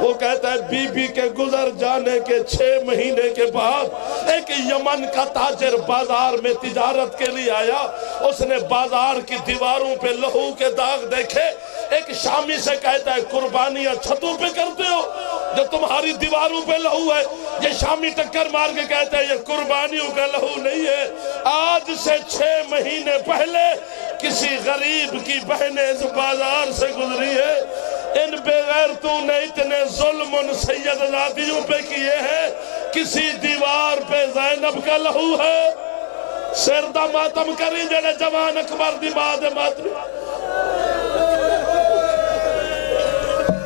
وہ کہتا ہے بی بی کے گزر جانے کے 6 مہینے کے بعد ایک یمن کا تاجر بازار میں تجارت کے لیے آیا. اس نے بازار کی دیواروں پہ لہو کے داغ دیکھے. ایک شامی سے کہتا ہے قربانیاں چھتوں پہ کرتے ہو جو تمہاری دیواروں پہ لہو ہے. یہ شامی ٹکر مار کے کہتا ہے یہ قربانیوں کا لہو نہیں ہے, آج سے 6 مہینے پہلے کسی غریب کی بہنیں اس بازار سے گزری ہے. ان بے غیرتوں نے اتنے ظلم ان سید زادیوں پہ کیے ہیں, کسی دیوار پہ زینب کا لہو ہے. سردہ ماتم کری جڑے جوان اکبر دی باد ماتم.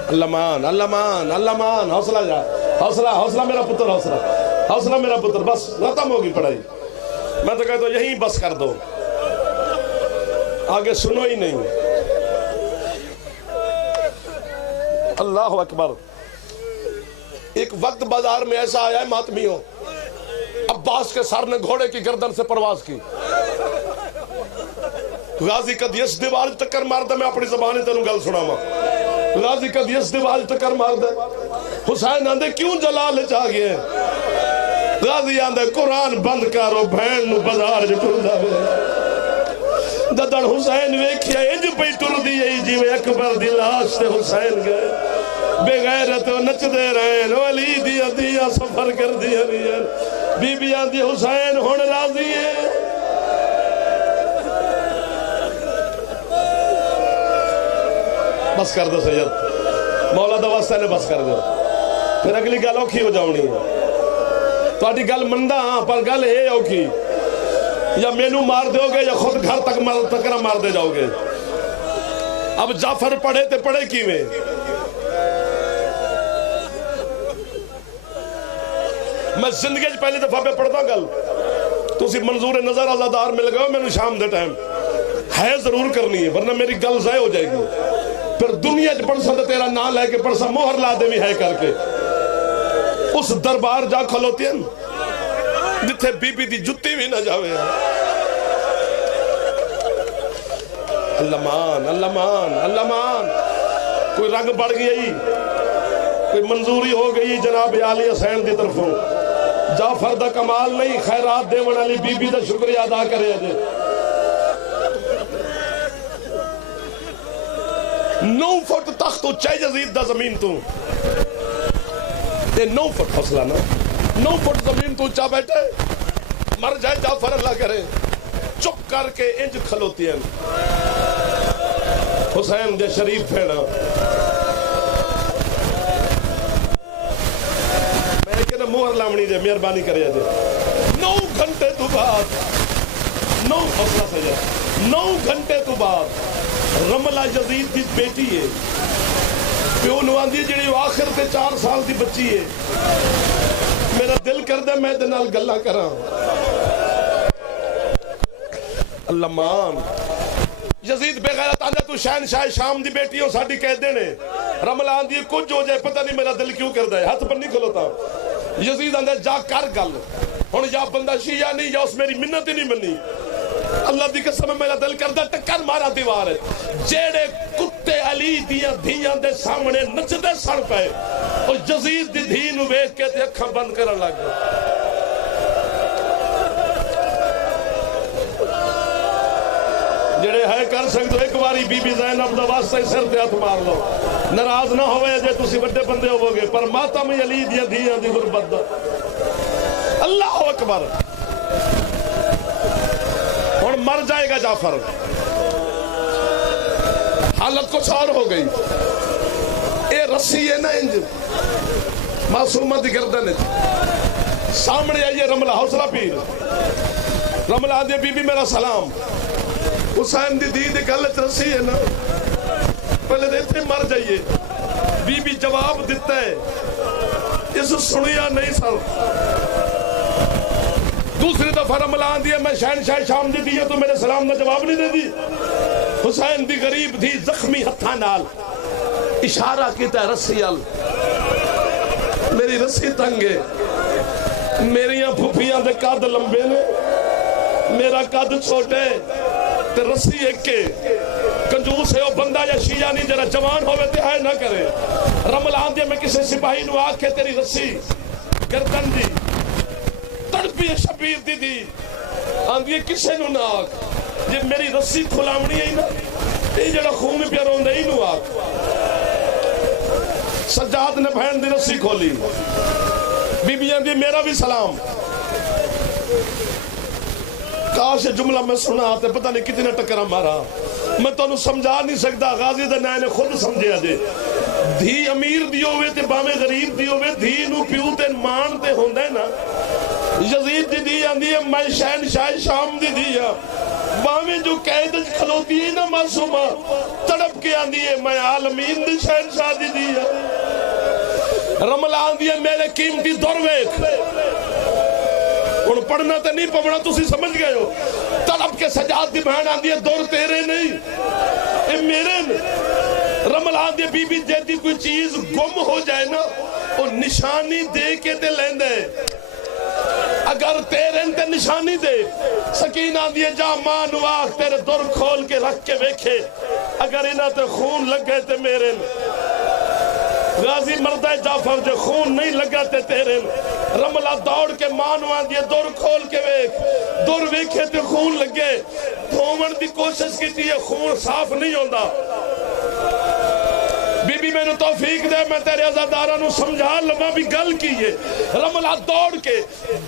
اللہ مان اللہ مان اللہ مان. حوصلہ جا, حوصلہ حوصلہ میرا پتر, حوصلہ حوصلہ میرا پتر. بس ختم ہوگی پڑھائی. میں تو کہتا ہوں یہیں بس کر دو. آگے سنو ہی نہیں. اللہ اکبر. ایک وقت بازار میں ایسا آیا ہے ماتمیوں، عباس کے سر نے گھوڑے کی گردن سے پرواز کی. غازی کدی اس دیوال ٹکر مار دے، میں اپنی زبان تینوں گل سناواں. غازی کدی اس دیوال ٹکر مار دے. حسین آندے کیوں جلال چاہ گئے؟ غازی آندے قرآن بند کرو بہن نو بازار جو ٹردا وے. جدن حسین ویکھیا انج پئی ٹردی ائی جویں اکبر دی لاش تے حسین گئے. بے غیرت نچ دے رہے علی دی ادیاں سفر کر دی رہی. بی بی آندی حسین ہن راضی ہے. بس کر دو سید، مولا دا واسطہ نے بس کر دو، پھر اگلی گل اوکھی ہو جاؤنی ہے. تہاڈی گل مندا ہاں پر گل اے اوکھی، یا مینوں مار دیو گے یا خود گھر تک تکرا مار دے جاؤ گے. اب جعفر پڑھے تے پڑھے کیویں؟ میں زندگی پہلی دفعہ پہ پڑھتا گل، تسی منظور نظر آزادار مل گئے میں نے شام دے ٹائم ہے ضرور کرنی ہے ورنہ میری گل ضائع ہو جائے گی. پھر دنیا چ پڑھ سکتا تیرا نام لے کے پڑھ سا مہر لا دے بھی ہے کر کے. اس دربار جا کھلوتی ہیں جتھے بی بی دی جتی بھی نہ جاوے. اللہ مان اللہ مان اللہ مان. کوئی رنگ بڑھ گئی، کوئی منظوری ہو گئی جناب علی حسین دی طرفوں. جعفر دا کمال نہیں، خیرات دے والی بی بی دا شکریہ ادا کرے جے. 9 فٹ تخت اچھے یزید دا زمین تو، یہ 9 فٹ حوصلہ نا، 9 فٹ زمین تو اچھا بیٹھے. مر جائے جعفر اللہ کرے، چپ کر کے انج کھلوتی ہیں. حسین دے شریف پھیڑا میں کہنا مہر لاونی دے مہربانی کرے جے. 9 گھنٹے تو بعد 9 حوصلہ سجا 9 گھنٹے تو بعد رملہ یزید دی بیٹی ہے، پیو نواندی جڑی آخر تے 4 سال دی بچی ہے. میرا دل کر دے میں دنال گلہ کراں. اللہ مان. یزید بے غیرت آندے تو شہنشاہ شام دی بیٹی ہو ساڑی کہہ دینے. رملہ آندی کچھ ہو جائے پتہ نہیں میرا دل کیوں کر دے، ہاتھ پر نہیں کھلوتا. یزید آندے جا کر گل ہن، یا بندہ شیعہ نہیں یا اس میری منت ہی نہیں منی. اللہ دی قسم میرا دل کردا ٹکر مارا دیوار ہے. جیڑے کتے علی دیاں دھیاں دے سامنے نچدے سن پے او یزید دی دھی نو ویکھ کے تے اکھاں بند کرن لگ گئے. جڑے ہے کر سکتے ایک باری بی بی زینب دا واسطہ سر تے ہاتھ مار لو. ناراض نہ ہوئے جے تسی بڑے بندے ہوو گے، پر ماتم علی دیاں دھیاں دی غربت دا. اللہ اکبر. اور مر جائے گا جعفر. حالت کچھ اور ہو گئی. اے رسی ہے نا انج معصومہ دی گردن ہے. سامنے آئیے رملہ حوصلہ پیر. رملہ آدھے بی بی میرا سلام. حسین دی دید گلت رسی ہے نا، پہلے دیتے مر جائیے. بی بی جواب دیتا ہے اس سنیا نہیں سر. دوسری دفعہ رملہ آندھی ہے میں شہنشاہ شام دی دیا تو میرے سلام دا جواب نہیں دے دی. حسین دی غریب دی زخمی ہتھاں نال اشارہ کیتا ہے رسی ال. میری رسی تنگ ہے، میریاں پھپیاں دے قد لمبے نے، میرا قد چھوٹے تے رسی ایک کے. کنجوس ہے وہ بندہ یا شیعہ نہیں جرا جوان ہوئے تے ہے نہ کرے. رمل آندھے میں کسی سپاہی نو آکھ کے تیری رسی گردن دی تڑپی شبیر دی دی آندھے کسے نو نہ آکھ. یہ میری رسی کھلاونی ہے نا، یہ جڑا خون پہ روندے ہی نو آکھ. سجاد نے بہن دی رسی کھولی. بی بی آندھی میرا بھی سلام. کاش جملہ میں سنا آتے پتہ نہیں کتنے ٹکرہ مارا. میں تو انہوں سمجھا نہیں سکتا. غازی دے نائے نے خود سمجھے آجے. دھی امیر دیو ہوئے تے باویں غریب دیو ہوئے دھی نو پیو تے مان تے ہوندے نا. یزید دی دی آندھی ہے میں شہنشاہ شام دی دی ہے. باویں جو قید کھلوتی ہے نا معصومہ تڑپ کے آندھی ہے میں عالمین دی شہنشاہ دی دی ہے. رمل آندھی ہے میرے قیمتی درویک. ان پڑھنا تے نہیں پڑھنا تسی سمجھ گئے ہو. تڑپ کے سجاد دی بہن آندھی ہے دور تیرے نہیں کوئی چیز گم ہو جائے نا وہ نشانی دے کے دے لیندے اگر تیرے انتے نشانی دے سکینہ دیے جا ماں نواخ تیرے دور کھول کے رکھ کے بیکھے اگر انہاں تے خون لگ گئے تے میرے غازی مردہ جعفر جو خون نہیں لگا تے تیرے رملہ دوڑ کے ماں نواخ دیے دور کھول کے بیکھ دور بیکھے تے خون لگے دھومن دی کوشش کی تھی یہ خون صاف نہیں ہوندہ بی بی میں نے توفیق دے میں تیرے عزادارہ نو سمجھا لما بھی گل کیے رملہ دوڑ کے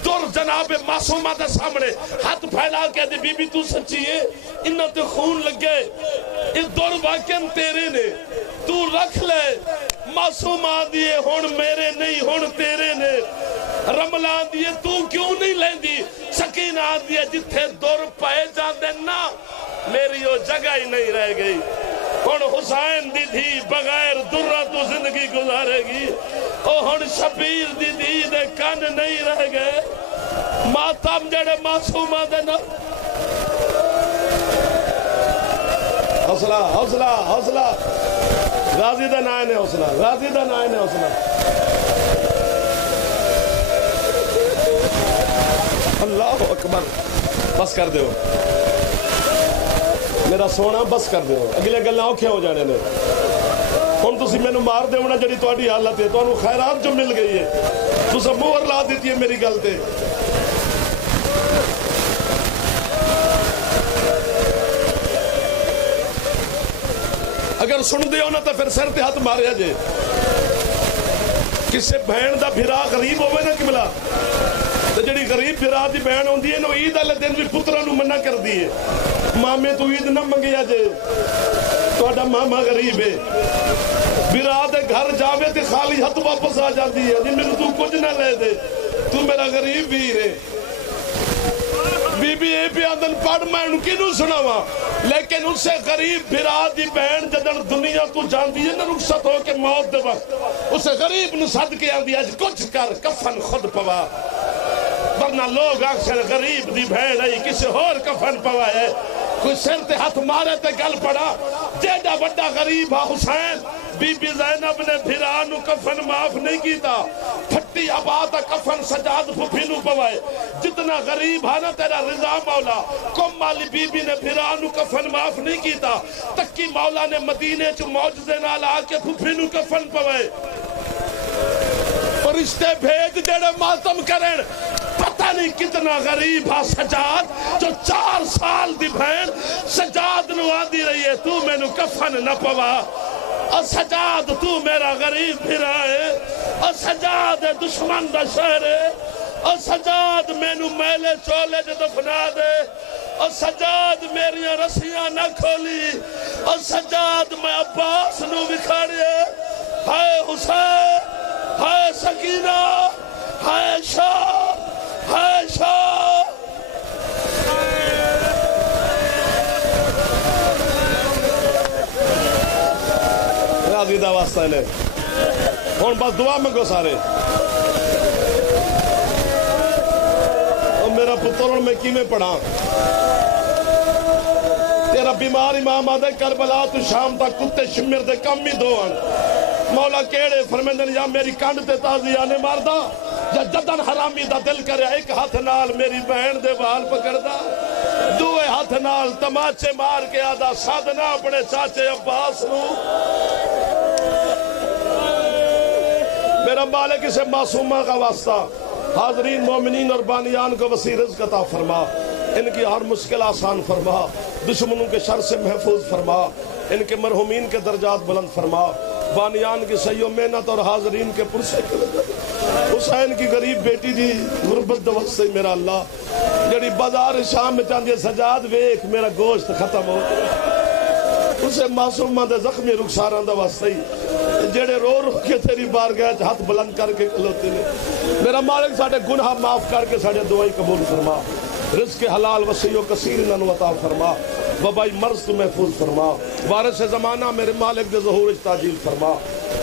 دور جناب معصومہ دے سامنے ہاتھ پھیلا کے دے بی بی تو سچی ہے انہاں تے خون لگے اس دور واقعاً تیرے نے تو رکھ لے معصومہ دیئے ہون میرے نہیں ہون تیرے نے رملہ دیئے تو کیوں نہیں لیں دی سکینہ دیئے جتھے دور پائے جان دے نا میری وہ جگہ ہی نہیں رہ گئی ہن حسین دی دھی بغیر درہ تو زندگی گزارے گی او ہن شبیر دی دھی دے کن نہیں رہ گئے ماتم جڑے معصومہ دے نا حوصلہ حوصلہ حوصلہ غازی دا نائن ہے حوصلہ غازی دا نائن ہے حوصلہ اللہ اکبر بس کر دیو میرا سونا بس کر دیو اگلے گلہ اوکھے ہو جانے نے ہم تسی میں نو مار دے ہونا جڑی توڑی حالت ہے تو انہوں خیرات جو مل گئی ہے تو سب مور لا دیتی ہے میری گلتے اگر سن دے ہونا تو پھر سر تے ہاتھ ماریا جے کسے بہن دا بھرا غریب ہوئے نا کملا تو جڑی غریب بھرا دی بہن ہوں دیئے نو عید آلے دن بھی پترہ نو منع کر دیئے مامے تو عید نہ منگیا جے تو اڈا ماما غریب ہے بھرا دے گھر جاوے تے خالی ہاتھ واپس آ جاتی ہے جی میں تو کچھ نہ لے دے تو میرا غریب بھی ہے بی بی اے پہ آدن پڑھ میں انہوں کی نو سناوا لیکن اس سے غریب بھرا دی بہن جدن دنیا تو جان دیئے نہ رخصت ہو کے موت دے وقت اسے غریب نو صد کے آن دیا کچھ کر کفن خود پوا ورنہ لوگ آخر غریب دی بہن ہے کسی اور کفن پوا ہے کوئی سر تے ہاتھ مارے تے گل پڑا جیڑا بڑا غریب ہے حسین بی بی زینب نے بھرانو کفن معاف نہیں کیتا پھٹی آباتا کفن سجاد پھینو پوائے جتنا غریب ہے نا تیرا رضا مولا کم مالی بی بی نے بھرانو کفن معاف نہیں کیتا تکی مولا نے مدینے چو معجزے نال آکے پھینو کفن پوائے فرشتے بھیج جڑے ماتم کرن پتہ نہیں کتنا غریب ہے سجاد جو 4 سال دی بہن سجاد نو آدھی رہی ہے تو میں نو کفن نہ پوا اور سجاد تو میرا غریب پھرا ہے اور سجاد دشمن دا شہر ہے اور سجاد میں نو میلے چولے جو دفنا دے اور سجاد میری رسیاں نہ کھولی اور سجاد میں عباس نو بکھاڑیے ہائے حسین ہائے سکینہ ہائے شاہ ہائے شاہ راضی دا واسطہ لے ہون بس دعا منگو سارے اور میرا پتر میں کی میں پڑھا تیرا بیمار امام آدھے کربلا تو شام تک کتے شمر دے کم ہی دو آن مولا کیڑے فرمیندن یا میری کانڈ تے تازی آنے ماردہ یا جدن حرامی دا دل کرے ایک ہاتھ نال میری بہن دے بال پکڑ دا دوئے ہاتھ نال تماچے مار کے آدھا سادنا اپنے چاچے عباس نو میرا مالک اسے معصومہ کا واسطہ حاضرین مومنین اور بانیان کو وسیع رزق عطا فرما ان کی ہر مشکل آسان فرما دشمنوں کے شر سے محفوظ فرما ان کے مرحومین کے درجات بلند فرما بانیان کی سیو محنت اور حاضرین کے پرسے حسین کی غریب بیٹی دی غربت دوست سے میرا اللہ جڑی بازار شام میں چاندی سجاد ویک میرا گوشت ختم ہو اسے معصومہ دے زخمی رخساران دا واسطے جڑے رو رو کے تیری بارگاہ ہاتھ بلند کر کے کھلوتے نے میرا مالک ساڑھے گناہ معاف کر کے ساڑھے دعائی قبول فرما رزق حلال وسیع و کثیر انہوں عطا فرما وبائی مرض تو محفوظ فرما وارث زمانہ میرے مالک دے ظہور تاجیل فرما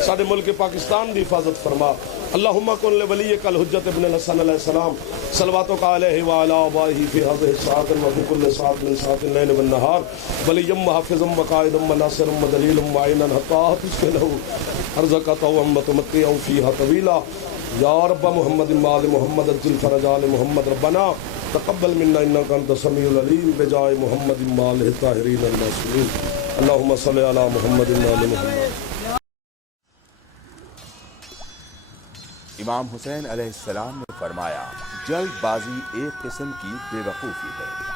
ساڑھے ملک پاکستان دی حفاظت فرما اللہم کن لولیک الحجت ابن الحسن علیہ السلام صلواتک علیہ وعلی آبائہ فی ہذہ الساعۃ وفی کل ساعۃ من ساعات اللیل والنہار ولیم وحافظا وقائدا وناصرا ودلیلا وعینا حتی تسکن لہ ارزقک وتمتعہ فیہا طویلا یا رب محمد آل محمد اجل فرج آل محمد ربنا تقبل منا انک انت السمیع العلیم بجائے محمد آلہ الطاہرین المعصومین اللہم صلی علی محمد آل محمد. امام حسین علیہ السلام نے فرمایا جلد بازی ایک قسم کی بے وقوفی ہے.